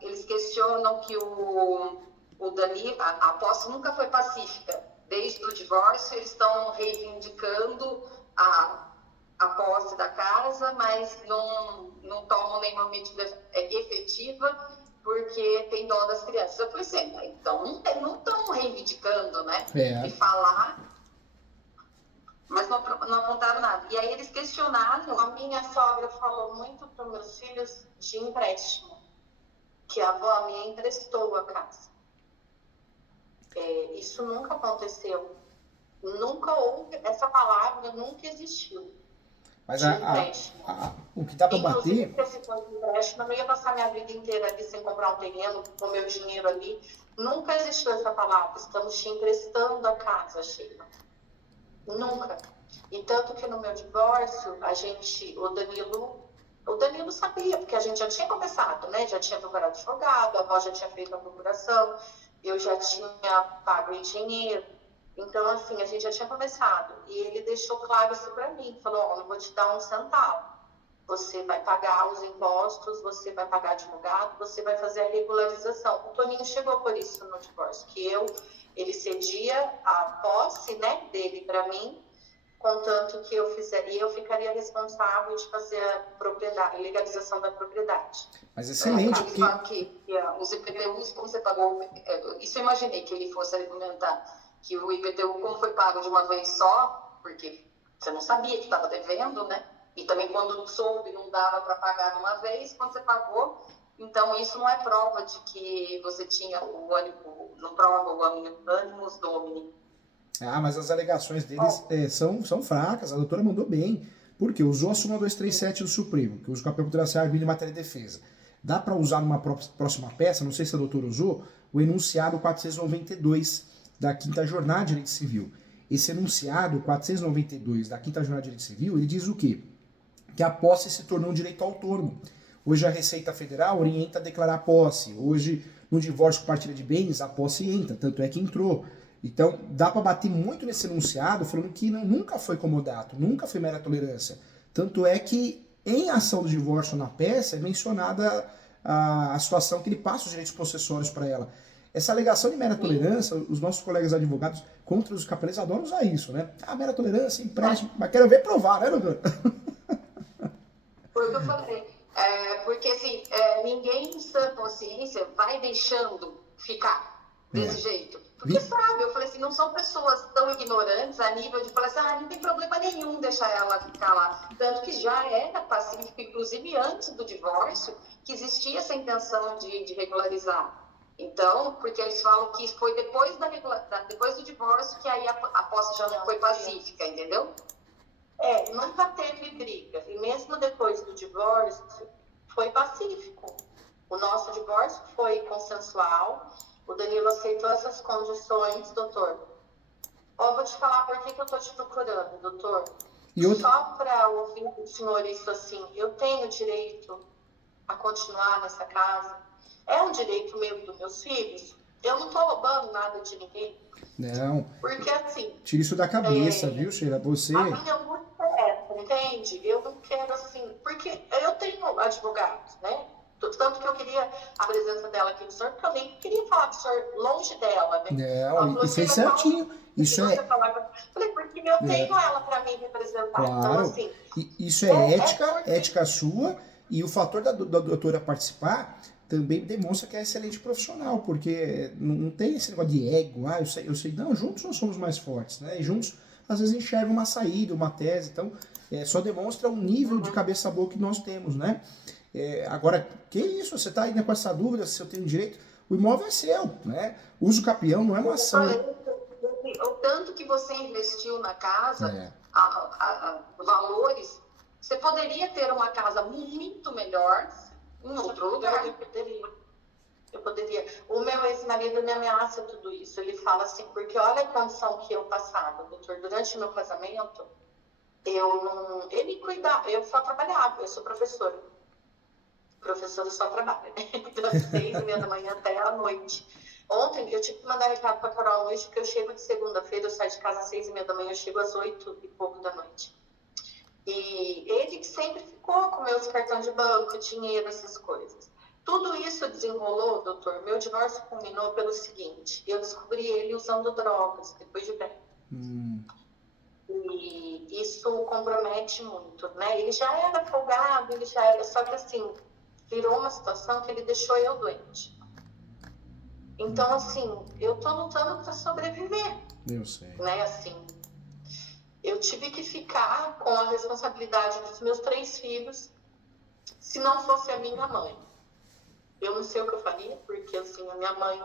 eles questionam que o Dani, a posse nunca foi pacífica. Desde o divórcio, eles estão reivindicando a posse da casa, mas não tomam nenhuma medida efetiva porque tem dó das crianças. Eu falei assim, então não estão reivindicando, né? E falar, mas não apontaram nada. E aí eles questionaram. A minha sogra falou muito para os meus filhos de empréstimo, que a avó minha emprestou a casa. Isso nunca aconteceu. Nunca houve, essa palavra nunca existiu. Mas o que dá para bater... Inclusive, se fosse empréstimo, eu não ia passar minha vida inteira ali sem comprar um terreno, com meu dinheiro ali. Nunca existiu essa palavra. Estamos te emprestando a casa, Sheila. Nunca. E tanto que no meu divórcio, o Danilo sabia, porque a gente já tinha começado, né? Já tinha procurado advogado, a avó já tinha feito a procuração, eu já tinha pago o engenheiro. Então, assim, a gente já tinha começado. E ele deixou claro isso para mim. Falou, não vou te dar um centavo. Você vai pagar os impostos, você vai pagar advogado, você vai fazer a regularização. O Toninho chegou por isso no divórcio, que ele cedia a posse, né, dele para mim, contanto que eu fizer, e eu ficaria responsável de fazer a legalização da propriedade. Mas excelente. Eles falam que os IPTUs, como você pagou, isso eu imaginei que ele fosse argumentar, que o IPTU, como foi pago de uma vez só, porque você não sabia que estava devendo, né? E também quando soube, não dava para pagar de uma vez, quando você pagou. Então, isso não é prova de que você tinha não prova o Aminus Domini. Mas as alegações deles são fracas, a doutora mandou bem, porque usou a súmula 237 do Supremo, que usa o campeão poderá ser arguido em matéria de defesa. Dá para usar numa próxima peça, não sei se a doutora usou, o enunciado 492 da Quinta Jornada de Direito Civil. Esse enunciado 492 da Quinta Jornada de Direito Civil, ele diz o quê? Que a posse se tornou um direito autônomo. Hoje a Receita Federal orienta a declarar a posse. Hoje, no divórcio com partilha de bens, a posse entra, tanto é que entrou. Então, dá para bater muito nesse enunciado, falando que nunca foi comodato, nunca foi mera tolerância. Tanto é que, em ação do divórcio na peça, é mencionada a situação que ele passa os direitos possessórios para ela. Essa alegação de mera tolerância, os nossos colegas advogados contra os capeleiros adoram usar isso, né? Mera tolerância, empréstimo, mas quero ver provar, né, doutor? Foi o que eu falei. Porque, assim, ninguém em sã consciência vai deixando ficar desse jeito. Porque sabe, eu falei assim, não são pessoas tão ignorantes a nível de falar assim, não tem problema nenhum deixar ela ficar lá. Tanto que já era pacífico, inclusive antes do divórcio, que existia essa intenção de regularizar. Então, porque eles falam que foi depois do divórcio que aí a posse já não foi pacífica, entendeu? Nunca teve briga. E mesmo depois do divórcio, foi pacífico. O nosso divórcio foi consensual. O Danilo aceitou essas condições, doutor. Vou te falar por que eu estou te procurando, doutor. Só para ouvir do senhor isso assim, eu tenho direito a continuar nessa casa. É um direito meu e dos meus filhos. Eu não estou roubando nada de ninguém. Não. Porque assim... Tira isso da cabeça, viu, Sheila? Você... A minha luta entende? Eu não quero assim... Porque eu tenho advogados, né? Tanto que eu queria a presença dela aqui do senhor, porque eu nem queria falar com o senhor longe dela, né? Não, e fez certinho. Isso Falei, porque eu tenho ela para me representar. Claro. Então, assim, isso é ética sua, e o fator da doutora participar também demonstra que é excelente profissional, porque não tem esse negócio de ego, eu sei. Não, juntos nós somos mais fortes, né? E juntos às vezes enxerga uma saída, uma tese. Então, só demonstra o nível de cabeça boa que nós temos, né? Agora, que isso? Você está ainda com essa dúvida se eu tenho direito? O imóvel é seu, né? Uso capião não é uma ação. O tanto que você investiu na casa, valores, você poderia ter uma casa muito melhor em outro lugar. Eu poderia. O meu ex-marido me ameaça tudo isso. Ele fala assim, porque olha a condição que eu passava, doutor. Durante o meu casamento, ele cuidava, eu só trabalhava, eu sou professora. Professora só trabalha, né? Das 6h30 da manhã até a noite. Ontem eu tive que mandar recado para a Carol à noite, porque eu chego de segunda-feira, eu saio de casa às 6h30 da manhã, eu chego às 8h e pouco da noite. E ele que sempre ficou com meus cartões de banco, dinheiro, essas coisas. Tudo isso desenrolou, doutor. Meu divórcio culminou pelo seguinte: eu descobri ele usando drogas depois de velho. E isso compromete muito, né? Ele já era folgado, só que assim, virou uma situação que ele deixou eu doente. Então, assim, eu tô lutando para sobreviver. Eu sei. Né, assim, eu tive que ficar com a responsabilidade dos meus 3 filhos, se não fosse a minha mãe. Eu não sei o que eu faria, porque, assim, a minha mãe,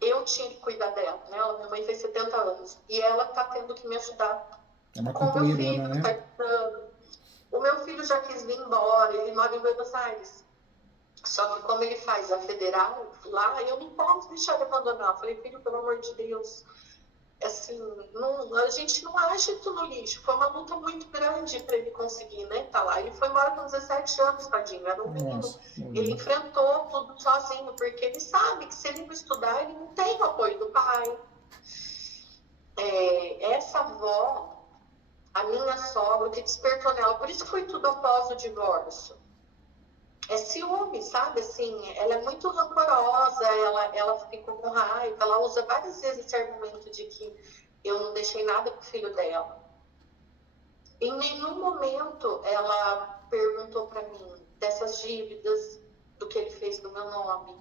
eu tinha que cuidar dela, né? Minha mãe fez 70 anos e ela tá tendo que me ajudar. É uma com o meu filho, companheirona, né? O meu filho já quis vir embora, ele mora em Buenos Aires. Só que como ele faz a federal lá, eu não posso deixar ele abandonar. Eu falei, filho, pelo amor de Deus, assim, a gente não acha tudo no lixo. Foi uma luta muito grande para ele conseguir, né, tá lá. Ele foi embora com 17 anos, tadinho, era um menino. Ele enfrentou tudo sozinho, porque ele sabe que se ele não estudar, ele não tem o apoio do pai. Essa avó, a minha sogra, que despertou nela, por isso foi tudo após o divórcio. É ciúme, sabe? Assim, ela é muito rancorosa, ela ficou com raiva, ela usa várias vezes esse argumento de que eu não deixei nada pro filho dela. Em nenhum momento ela perguntou para mim dessas dívidas, do que ele fez no meu nome,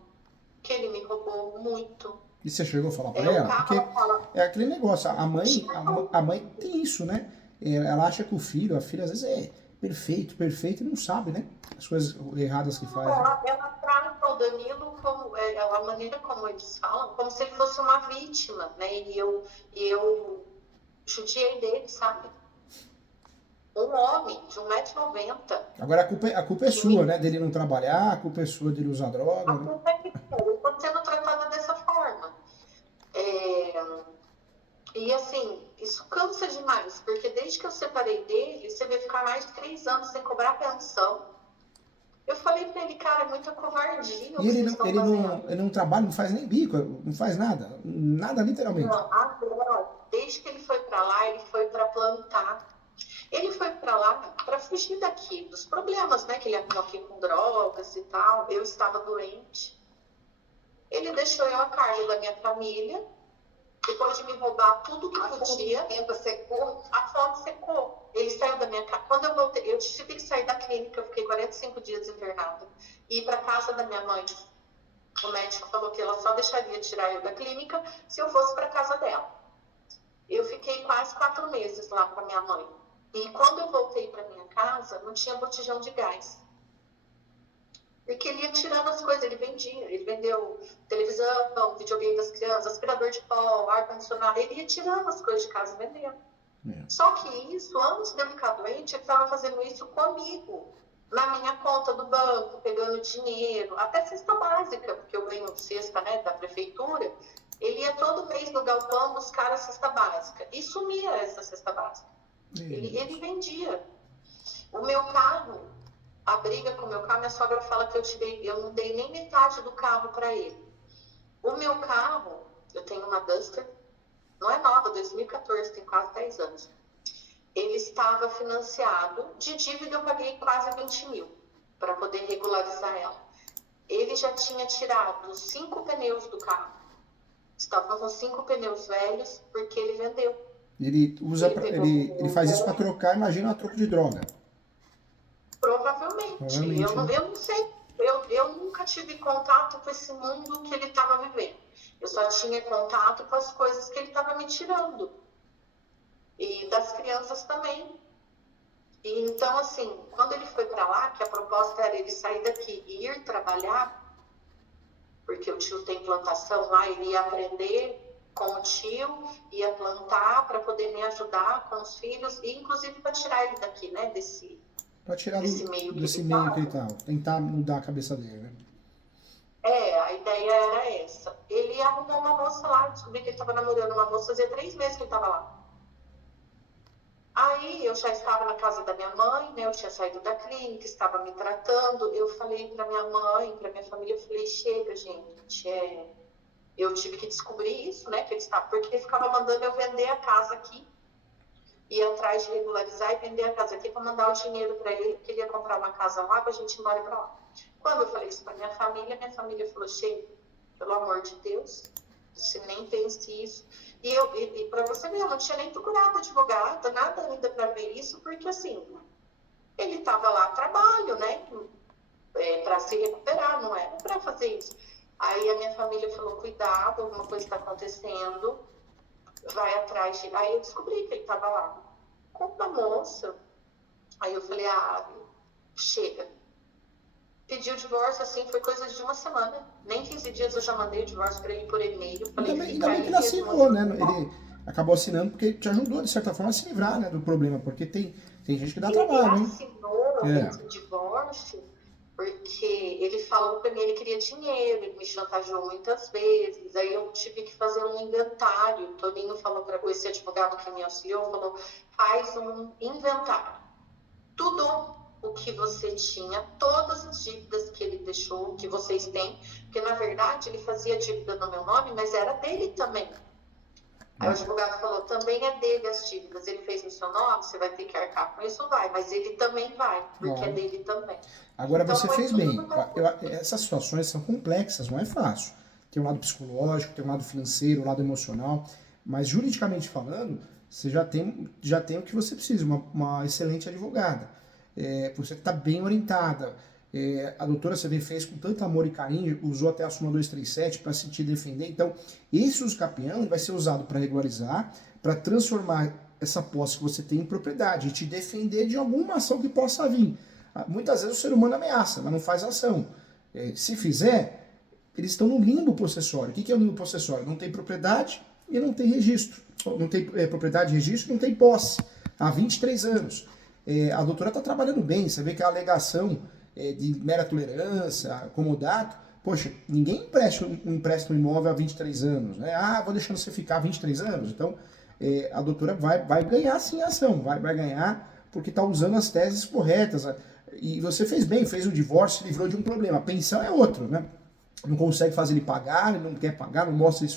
que ele me roubou muito. E você chegou a falar para ela? Porque é aquele negócio, a mãe tem isso, né? Ela acha que o filho, a filha, às vezes é perfeito e não sabe, né? As coisas erradas que faz. Ela trata o Danilo como, a maneira como eles falam, como se ele fosse uma vítima, né? E eu judiei dele, sabe? Um homem de 1,90 m. Agora a culpa é sua, né? Dele não trabalhar, a culpa é sua dele usar droga. A culpa é minha, eu estou sendo tratada dessa forma. E assim, isso cansa demais, porque desde que eu separei dele, você vai ficar mais de 3 anos sem cobrar pensão. Eu falei pra ele, cara, é muita covardia. E ele não trabalha, não faz nem bico, não faz nada. Nada, literalmente. Não, agora, desde que ele foi pra lá, ele foi pra plantar. Ele foi pra lá pra fugir daqui, dos problemas, né? Que ele arrumou aqui com drogas e tal. Eu estava doente. Ele deixou eu a cargo da minha família. Depois de me roubar tudo que podia, a fonte secou. Ele saiu da minha casa. Quando eu voltei, eu tive que sair da clínica, eu fiquei 45 dias internada. E ir para casa da minha mãe. O médico falou que ela só deixaria tirar eu da clínica se eu fosse para casa dela. Eu fiquei quase 4 meses lá com a minha mãe. E quando eu voltei para minha casa, não tinha botijão de gás. Porque ele ia tirando as coisas, ele vendia. Ele vendeu televisão, videogame das crianças, aspirador de pó, ar-condicionado. Ele ia tirando as coisas de casa e vendendo. Só que isso, antes de eu ficar doente, ele estava fazendo isso comigo. Na minha conta do banco, pegando dinheiro, até cesta básica, porque eu ganho cesta, né, da prefeitura. Ele ia todo mês no galpão buscar a cesta básica. E sumia essa cesta básica. Ele vendia. O meu carro... A briga com o meu carro, minha sogra fala que eu não dei nem metade do carro para ele. O meu carro, eu tenho uma Duster, não é nova, 2014, tem quase 10 anos. Ele estava financiado, de dívida eu paguei quase 20 mil para poder regularizar ela. Ele já tinha tirado 5 pneus do carro. Estavam com 5 pneus velhos porque ele vendeu. Ele faz isso para trocar, imagina, a troco de droga. Provavelmente. Eu não sei. Eu nunca tive contato com esse mundo que ele estava vivendo. Eu só tinha contato com as coisas que ele estava me tirando. e das crianças também. E então, assim, quando ele foi para lá, que a proposta era ele sair daqui e ir trabalhar, porque o tio tem plantação lá, ele ia aprender com o tio, ia plantar para poder me ajudar com os filhos, e inclusive para tirar ele daqui, né, Pra tirar desse meio que desse ele meio que ele estava. tá, tentar mudar a cabeça dele, né? A ideia era essa. Ele arrumou uma moça lá, descobri que ele estava namorando uma moça, fazia 3 meses que ele estava lá. Aí eu já estava na casa da minha mãe, né? Eu tinha saído da clínica, estava me tratando. Eu falei para minha mãe, para minha família, eu falei, chega, gente, eu tive que descobrir isso, né? Que ele estava, porque ele ficava mandando eu vender a casa aqui, ir atrás de regularizar e vender a casa aqui para mandar o dinheiro para ele, porque ele ia comprar uma casa lá para a gente ir embora para lá. Quando eu falei isso para minha família falou, chega, pelo amor de Deus, você nem pense isso. E para você ver, eu não tinha nem procurado advogado, nada ainda para ver isso, porque assim, ele estava lá a trabalho, né? Para se recuperar, não era para fazer isso. Aí a minha família falou, cuidado, alguma coisa está acontecendo, vai atrás de... Aí eu descobri que ele estava lá com uma moça. Aí eu falei, chega. Pedi o divórcio, assim, foi coisa de uma semana. Nem 15 dias eu já mandei o divórcio para ele por e-mail. Falei, Ainda fica bem que aí ele mesmo. assinou, né? Ele acabou assinando porque te ajudou, de certa forma, a se livrar, né, do problema, porque tem gente que dá Ele trabalho, hein? assinou É. esse divórcio porque ele falou para mim, ele queria dinheiro, ele me chantageou muitas vezes, aí eu tive que fazer um inventário. O Toninho falou para esse advogado que me auxiliou, falou, faz um inventário. Tudo o que você tinha, todas as dívidas que ele deixou, que vocês têm, porque na verdade ele fazia dívida no meu nome, mas era dele também. Aí o advogado falou, também é dele as dívidas, ele fez no seu nome, você vai ter que arcar com isso, vai, mas ele também vai, porque é Claro. dele também. Agora Então você foi fez tudo bem. no meu. Essas situações são complexas, não é fácil. Tem um lado psicológico, tem um lado financeiro, um lado emocional, mas juridicamente falando, você já tem o que você precisa, uma excelente advogada. Você está bem orientada. A doutora você fez com tanto amor e carinho, usou até a súmula 237 para se te defender. Então, esse uso capião vai ser usado para regularizar, para transformar essa posse que você tem em propriedade e te defender de alguma ação que possa vir. Muitas vezes o ser humano ameaça, mas não faz ação. Se fizer, eles estão no limbo possessório. O que é o limbo possessório? Não tem propriedade e não tem registro. Não tem propriedade e registro, não tem posse. Há 23 anos. A doutora está trabalhando bem, você vê que a alegação de mera tolerância, comodato, poxa, ninguém empresta um imóvel há 23 anos. Né? Vou deixando você ficar 23 anos. Então, a doutora vai ganhar sim a ação, vai ganhar porque está usando as teses corretas. E você fez bem, fez o divórcio, se livrou de um problema. A pensão é outro, né? Não consegue fazer ele pagar, ele não quer pagar, não mostra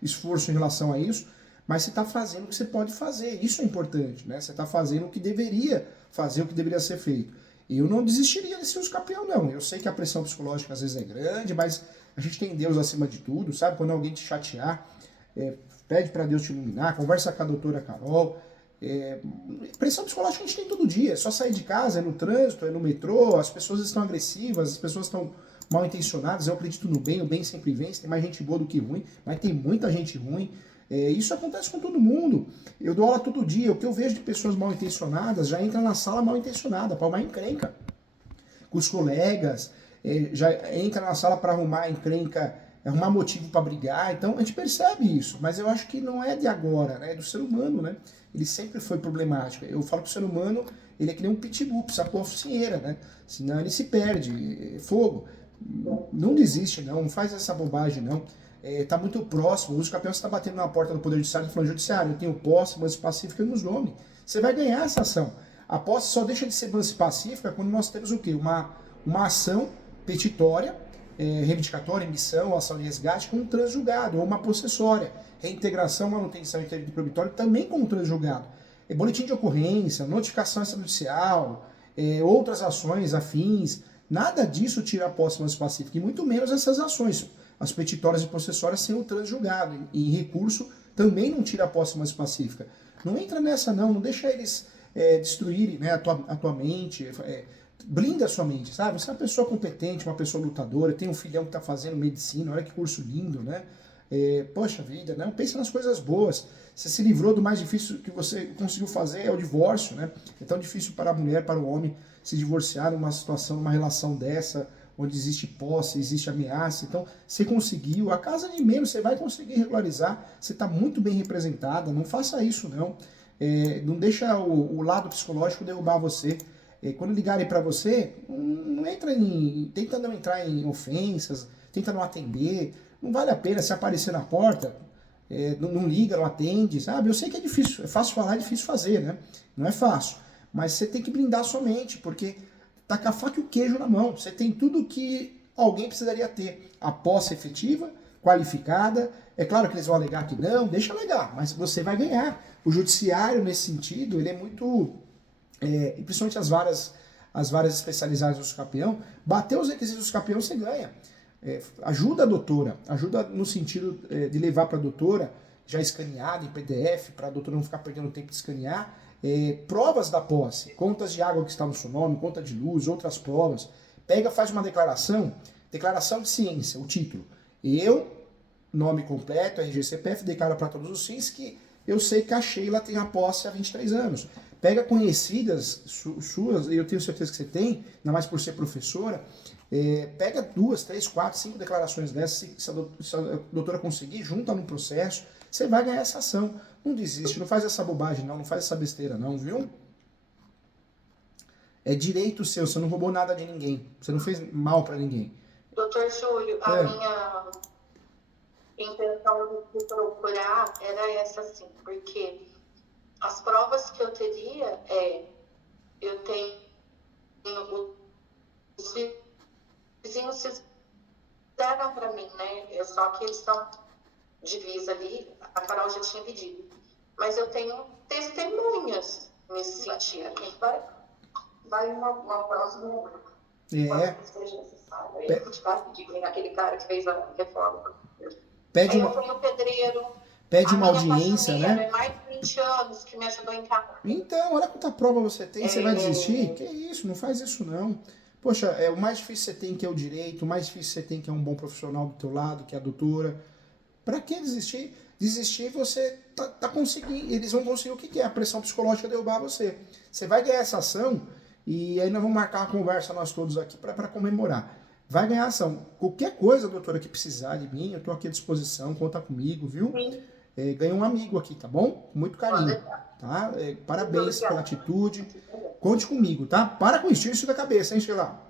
esforço em relação a isso, mas você está fazendo o que você pode fazer. Isso é importante, né? Você está fazendo o que deveria fazer, o que deveria ser feito. E eu não desistiria desse uso capião, não. Eu sei que a pressão psicológica às vezes é grande, mas a gente tem Deus acima de tudo, sabe? Quando alguém te chatear, pede para Deus te iluminar, conversa com a doutora Carol. Pressão psicológica a gente tem todo dia, é só sair de casa, é no trânsito, é no metrô, as pessoas estão agressivas, as pessoas estão mal intencionadas. Eu acredito no bem, o bem sempre vence, tem mais gente boa do que ruim, mas tem muita gente ruim. Isso acontece com todo mundo. Eu dou aula todo dia, o que eu vejo de pessoas mal intencionadas já entra na sala mal intencionada, para arrumar encrenca com os colegas, já entra na sala para arrumar encrenca, arrumar motivo para brigar. Então a gente percebe isso, mas eu acho que não é de agora, né? É do ser humano, né? Ele sempre foi problemático. Eu falo que o ser humano, ele é que nem um pitbull, precisa pôr a focinheira, né? Senão ele se perde. Fogo. Não desiste, não faz essa bobagem, não. Tá muito próximo, o uso capião está batendo na porta do Poder Judiciário e falando, judiciário, eu tenho posse, manso pacífica nos nome. Você vai ganhar essa ação. A posse só deixa de ser manso pacífica quando nós temos o quê? Uma ação petitória, reivindicatória, emissão, ação de resgate com um transjulgado, ou uma possessória. Reintegração, manutenção e integridade probitório também com um transjulgado. Boletim de ocorrência, notificação extrajudicial, outras ações afins, nada disso tira a posse manso pacífica, e muito menos essas ações, as petitórias e possessórias sem o transjulgado. E recurso também não tira a posse manso pacífica. Não entra nessa não deixa eles destruírem, né, a tua mente, blinda a sua mente, sabe? Você é uma pessoa competente, uma pessoa lutadora, tem um filhão que está fazendo medicina, olha que curso lindo, né? Poxa vida, não, pensa nas coisas boas. Você se livrou do mais difícil que você conseguiu fazer, é o divórcio, né? É tão difícil para a mulher, para o homem se divorciar numa situação, numa relação dessa, onde existe posse, existe ameaça. Então, você conseguiu, a casa de menos você vai conseguir regularizar, você está muito bem representada, não faça isso não. Não deixa o lado psicológico derrubar você. Quando ligarem para você, não entra tenta não entrar em ofensas, tenta não atender, não vale a pena se aparecer na porta, não liga, não atende, sabe? Eu sei que é difícil, é fácil falar, é difícil fazer, né? Não é fácil, mas você tem que blindar a sua mente, porque tá com a faca e o queijo na mão, você tem tudo que alguém precisaria ter, a posse efetiva, qualificada, é claro que eles vão alegar que não, deixa alegar, mas você vai ganhar. O judiciário, nesse sentido, ele é muito... e principalmente as varas especializadas do campeão, bater os requisitos do campeão, você ganha. Ajuda a doutora, ajuda no sentido de levar para a doutora, já escaneado em PDF, para a doutora não ficar perdendo tempo de escanear, provas da posse, contas de água que está no seu nome, conta de luz, outras provas. Pega, faz uma declaração de ciência, o título. Eu, nome completo, RG, CPF, declara para todos os fins que eu sei que a Sheila tem a posse há 23 anos. Pega conhecidas suas, e eu tenho certeza que você tem, ainda mais por ser professora, pega 2, 3, 4, 5 declarações dessas, se a doutora conseguir, junta no processo, você vai ganhar essa ação. Não desiste, não faz essa bobagem não faz essa besteira não, viu? É direito seu, você não roubou nada de ninguém, você não fez mal para ninguém. Doutor Júlio, a minha intenção de procurar era essa sim, porque as provas que eu teria eu tenho os vizinhos fizeram para mim, né? Só que eles estão divisa ali, a Carol já tinha pedido. Mas eu tenho testemunhas nesse sentido. Vai uma próxima. Quando seja necessário. Aí eu te pedir aquele cara que fez a reforma. Pede aí eu tenho o pedreiro. Pede uma audiência, né? É mais de 20 anos que me ajudou em casa. Então, olha quanta prova você tem, você vai desistir? Que isso, não faz isso não. Poxa, o mais difícil você tem que é o direito, o mais difícil você tem que é um bom profissional do teu lado, que é a doutora. Pra que desistir? Desistir você tá conseguindo, eles vão conseguir o que é? A pressão psicológica derrubar você. Você vai ganhar essa ação e aí nós vamos marcar uma conversa nós todos aqui para comemorar. Vai ganhar ação. Qualquer coisa, doutora, que precisar de mim, eu tô aqui à disposição, conta comigo, viu? Ganhei um amigo aqui, tá bom? Com muito carinho, tá? Parabéns pela atitude. Conte comigo, tá? Para com isso, tira isso da cabeça, hein, Sheila?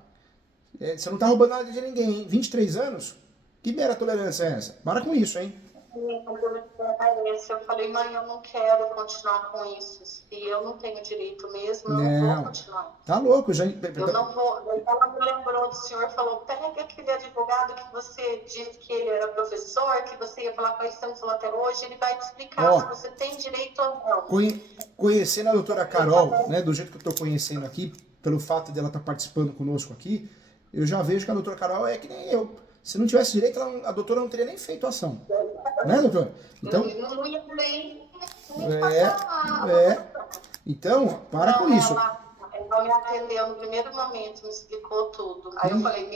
Você não tá roubando nada de ninguém, hein? 23 anos? Que mera tolerância é essa? Para com isso, hein? Eu falei, mãe, eu não quero continuar com isso. Se eu não tenho direito mesmo, eu não vou continuar. Tá louco, já... Eu não vou. Ela me lembrou do senhor, falou, pega aquele advogado que você disse que ele era professor, que você ia falar com ele, você não falou até hoje, ele vai te explicar se você tem direito ou não. Conhecendo a doutora Carol, né, do jeito que eu tô conhecendo aqui, pelo fato dela estar participando conosco aqui, eu já vejo que a doutora Carol é que nem eu. Se não tivesse direito, a doutora não teria nem feito a ação. Né, doutora? Então, não ia nem Então, para com isso. Ela me atendeu no primeiro momento, me explicou tudo. Aí eu falei,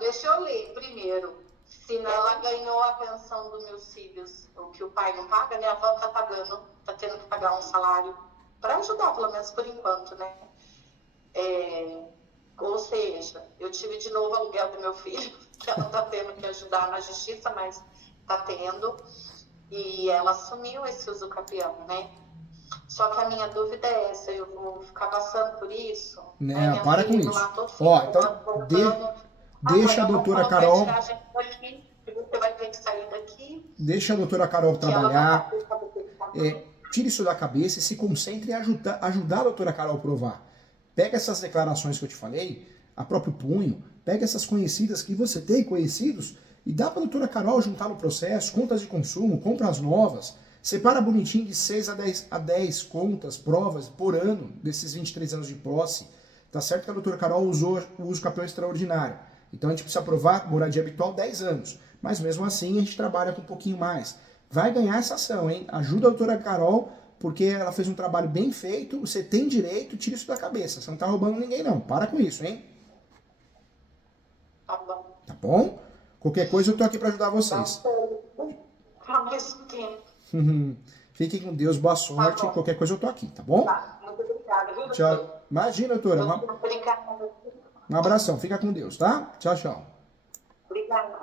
deixa eu ler primeiro. Se ela ganhou a pensão dos meus filhos, o que o pai não paga, né? A avó tá pagando, tá tendo que pagar um salário para ajudar, pelo menos por enquanto, né? Ou seja, eu tive de novo o aluguel do meu filho, que ela tá tendo que ajudar na justiça, mas tá tendo. E ela assumiu esse usucapião, né? Só que a minha dúvida é essa, eu vou ficar passando por isso? Não, para com isso. Então, deixa a doutora Carol... Você vai ter que sair daqui. Deixa a doutora Carol trabalhar. Tire isso da cabeça e se concentre em ajudar a doutora Carol a provar. Pega essas declarações que eu te falei, a próprio punho, pega essas conhecidas que você tem, conhecidos, e dá para a doutora Carol juntar no processo, contas de consumo, compras novas, separa bonitinho de 6 a 10 contas, provas por ano, desses 23 anos de posse. Tá certo que a doutora Carol usou o uso campeão extraordinário. Então a gente precisa aprovar moradia habitual 10 anos. Mas mesmo assim a gente trabalha com um pouquinho mais. Vai ganhar essa ação, hein? Ajuda a doutora Carol, porque ela fez um trabalho bem feito, você tem direito, tira isso da cabeça. Você não tá roubando ninguém não, para com isso, hein? Tá bom. Tá bom? Qualquer coisa eu tô aqui para ajudar vocês. Tá mais tempo. Fiquem com Deus, boa sorte. Tá bom. Qualquer coisa eu tô aqui, tá bom? Tá, muito obrigada, viu, doutor? Tchau. Imagina, doutora. Obrigada. Um abração. Fica com Deus, tá? Tchau, tchau. Obrigada.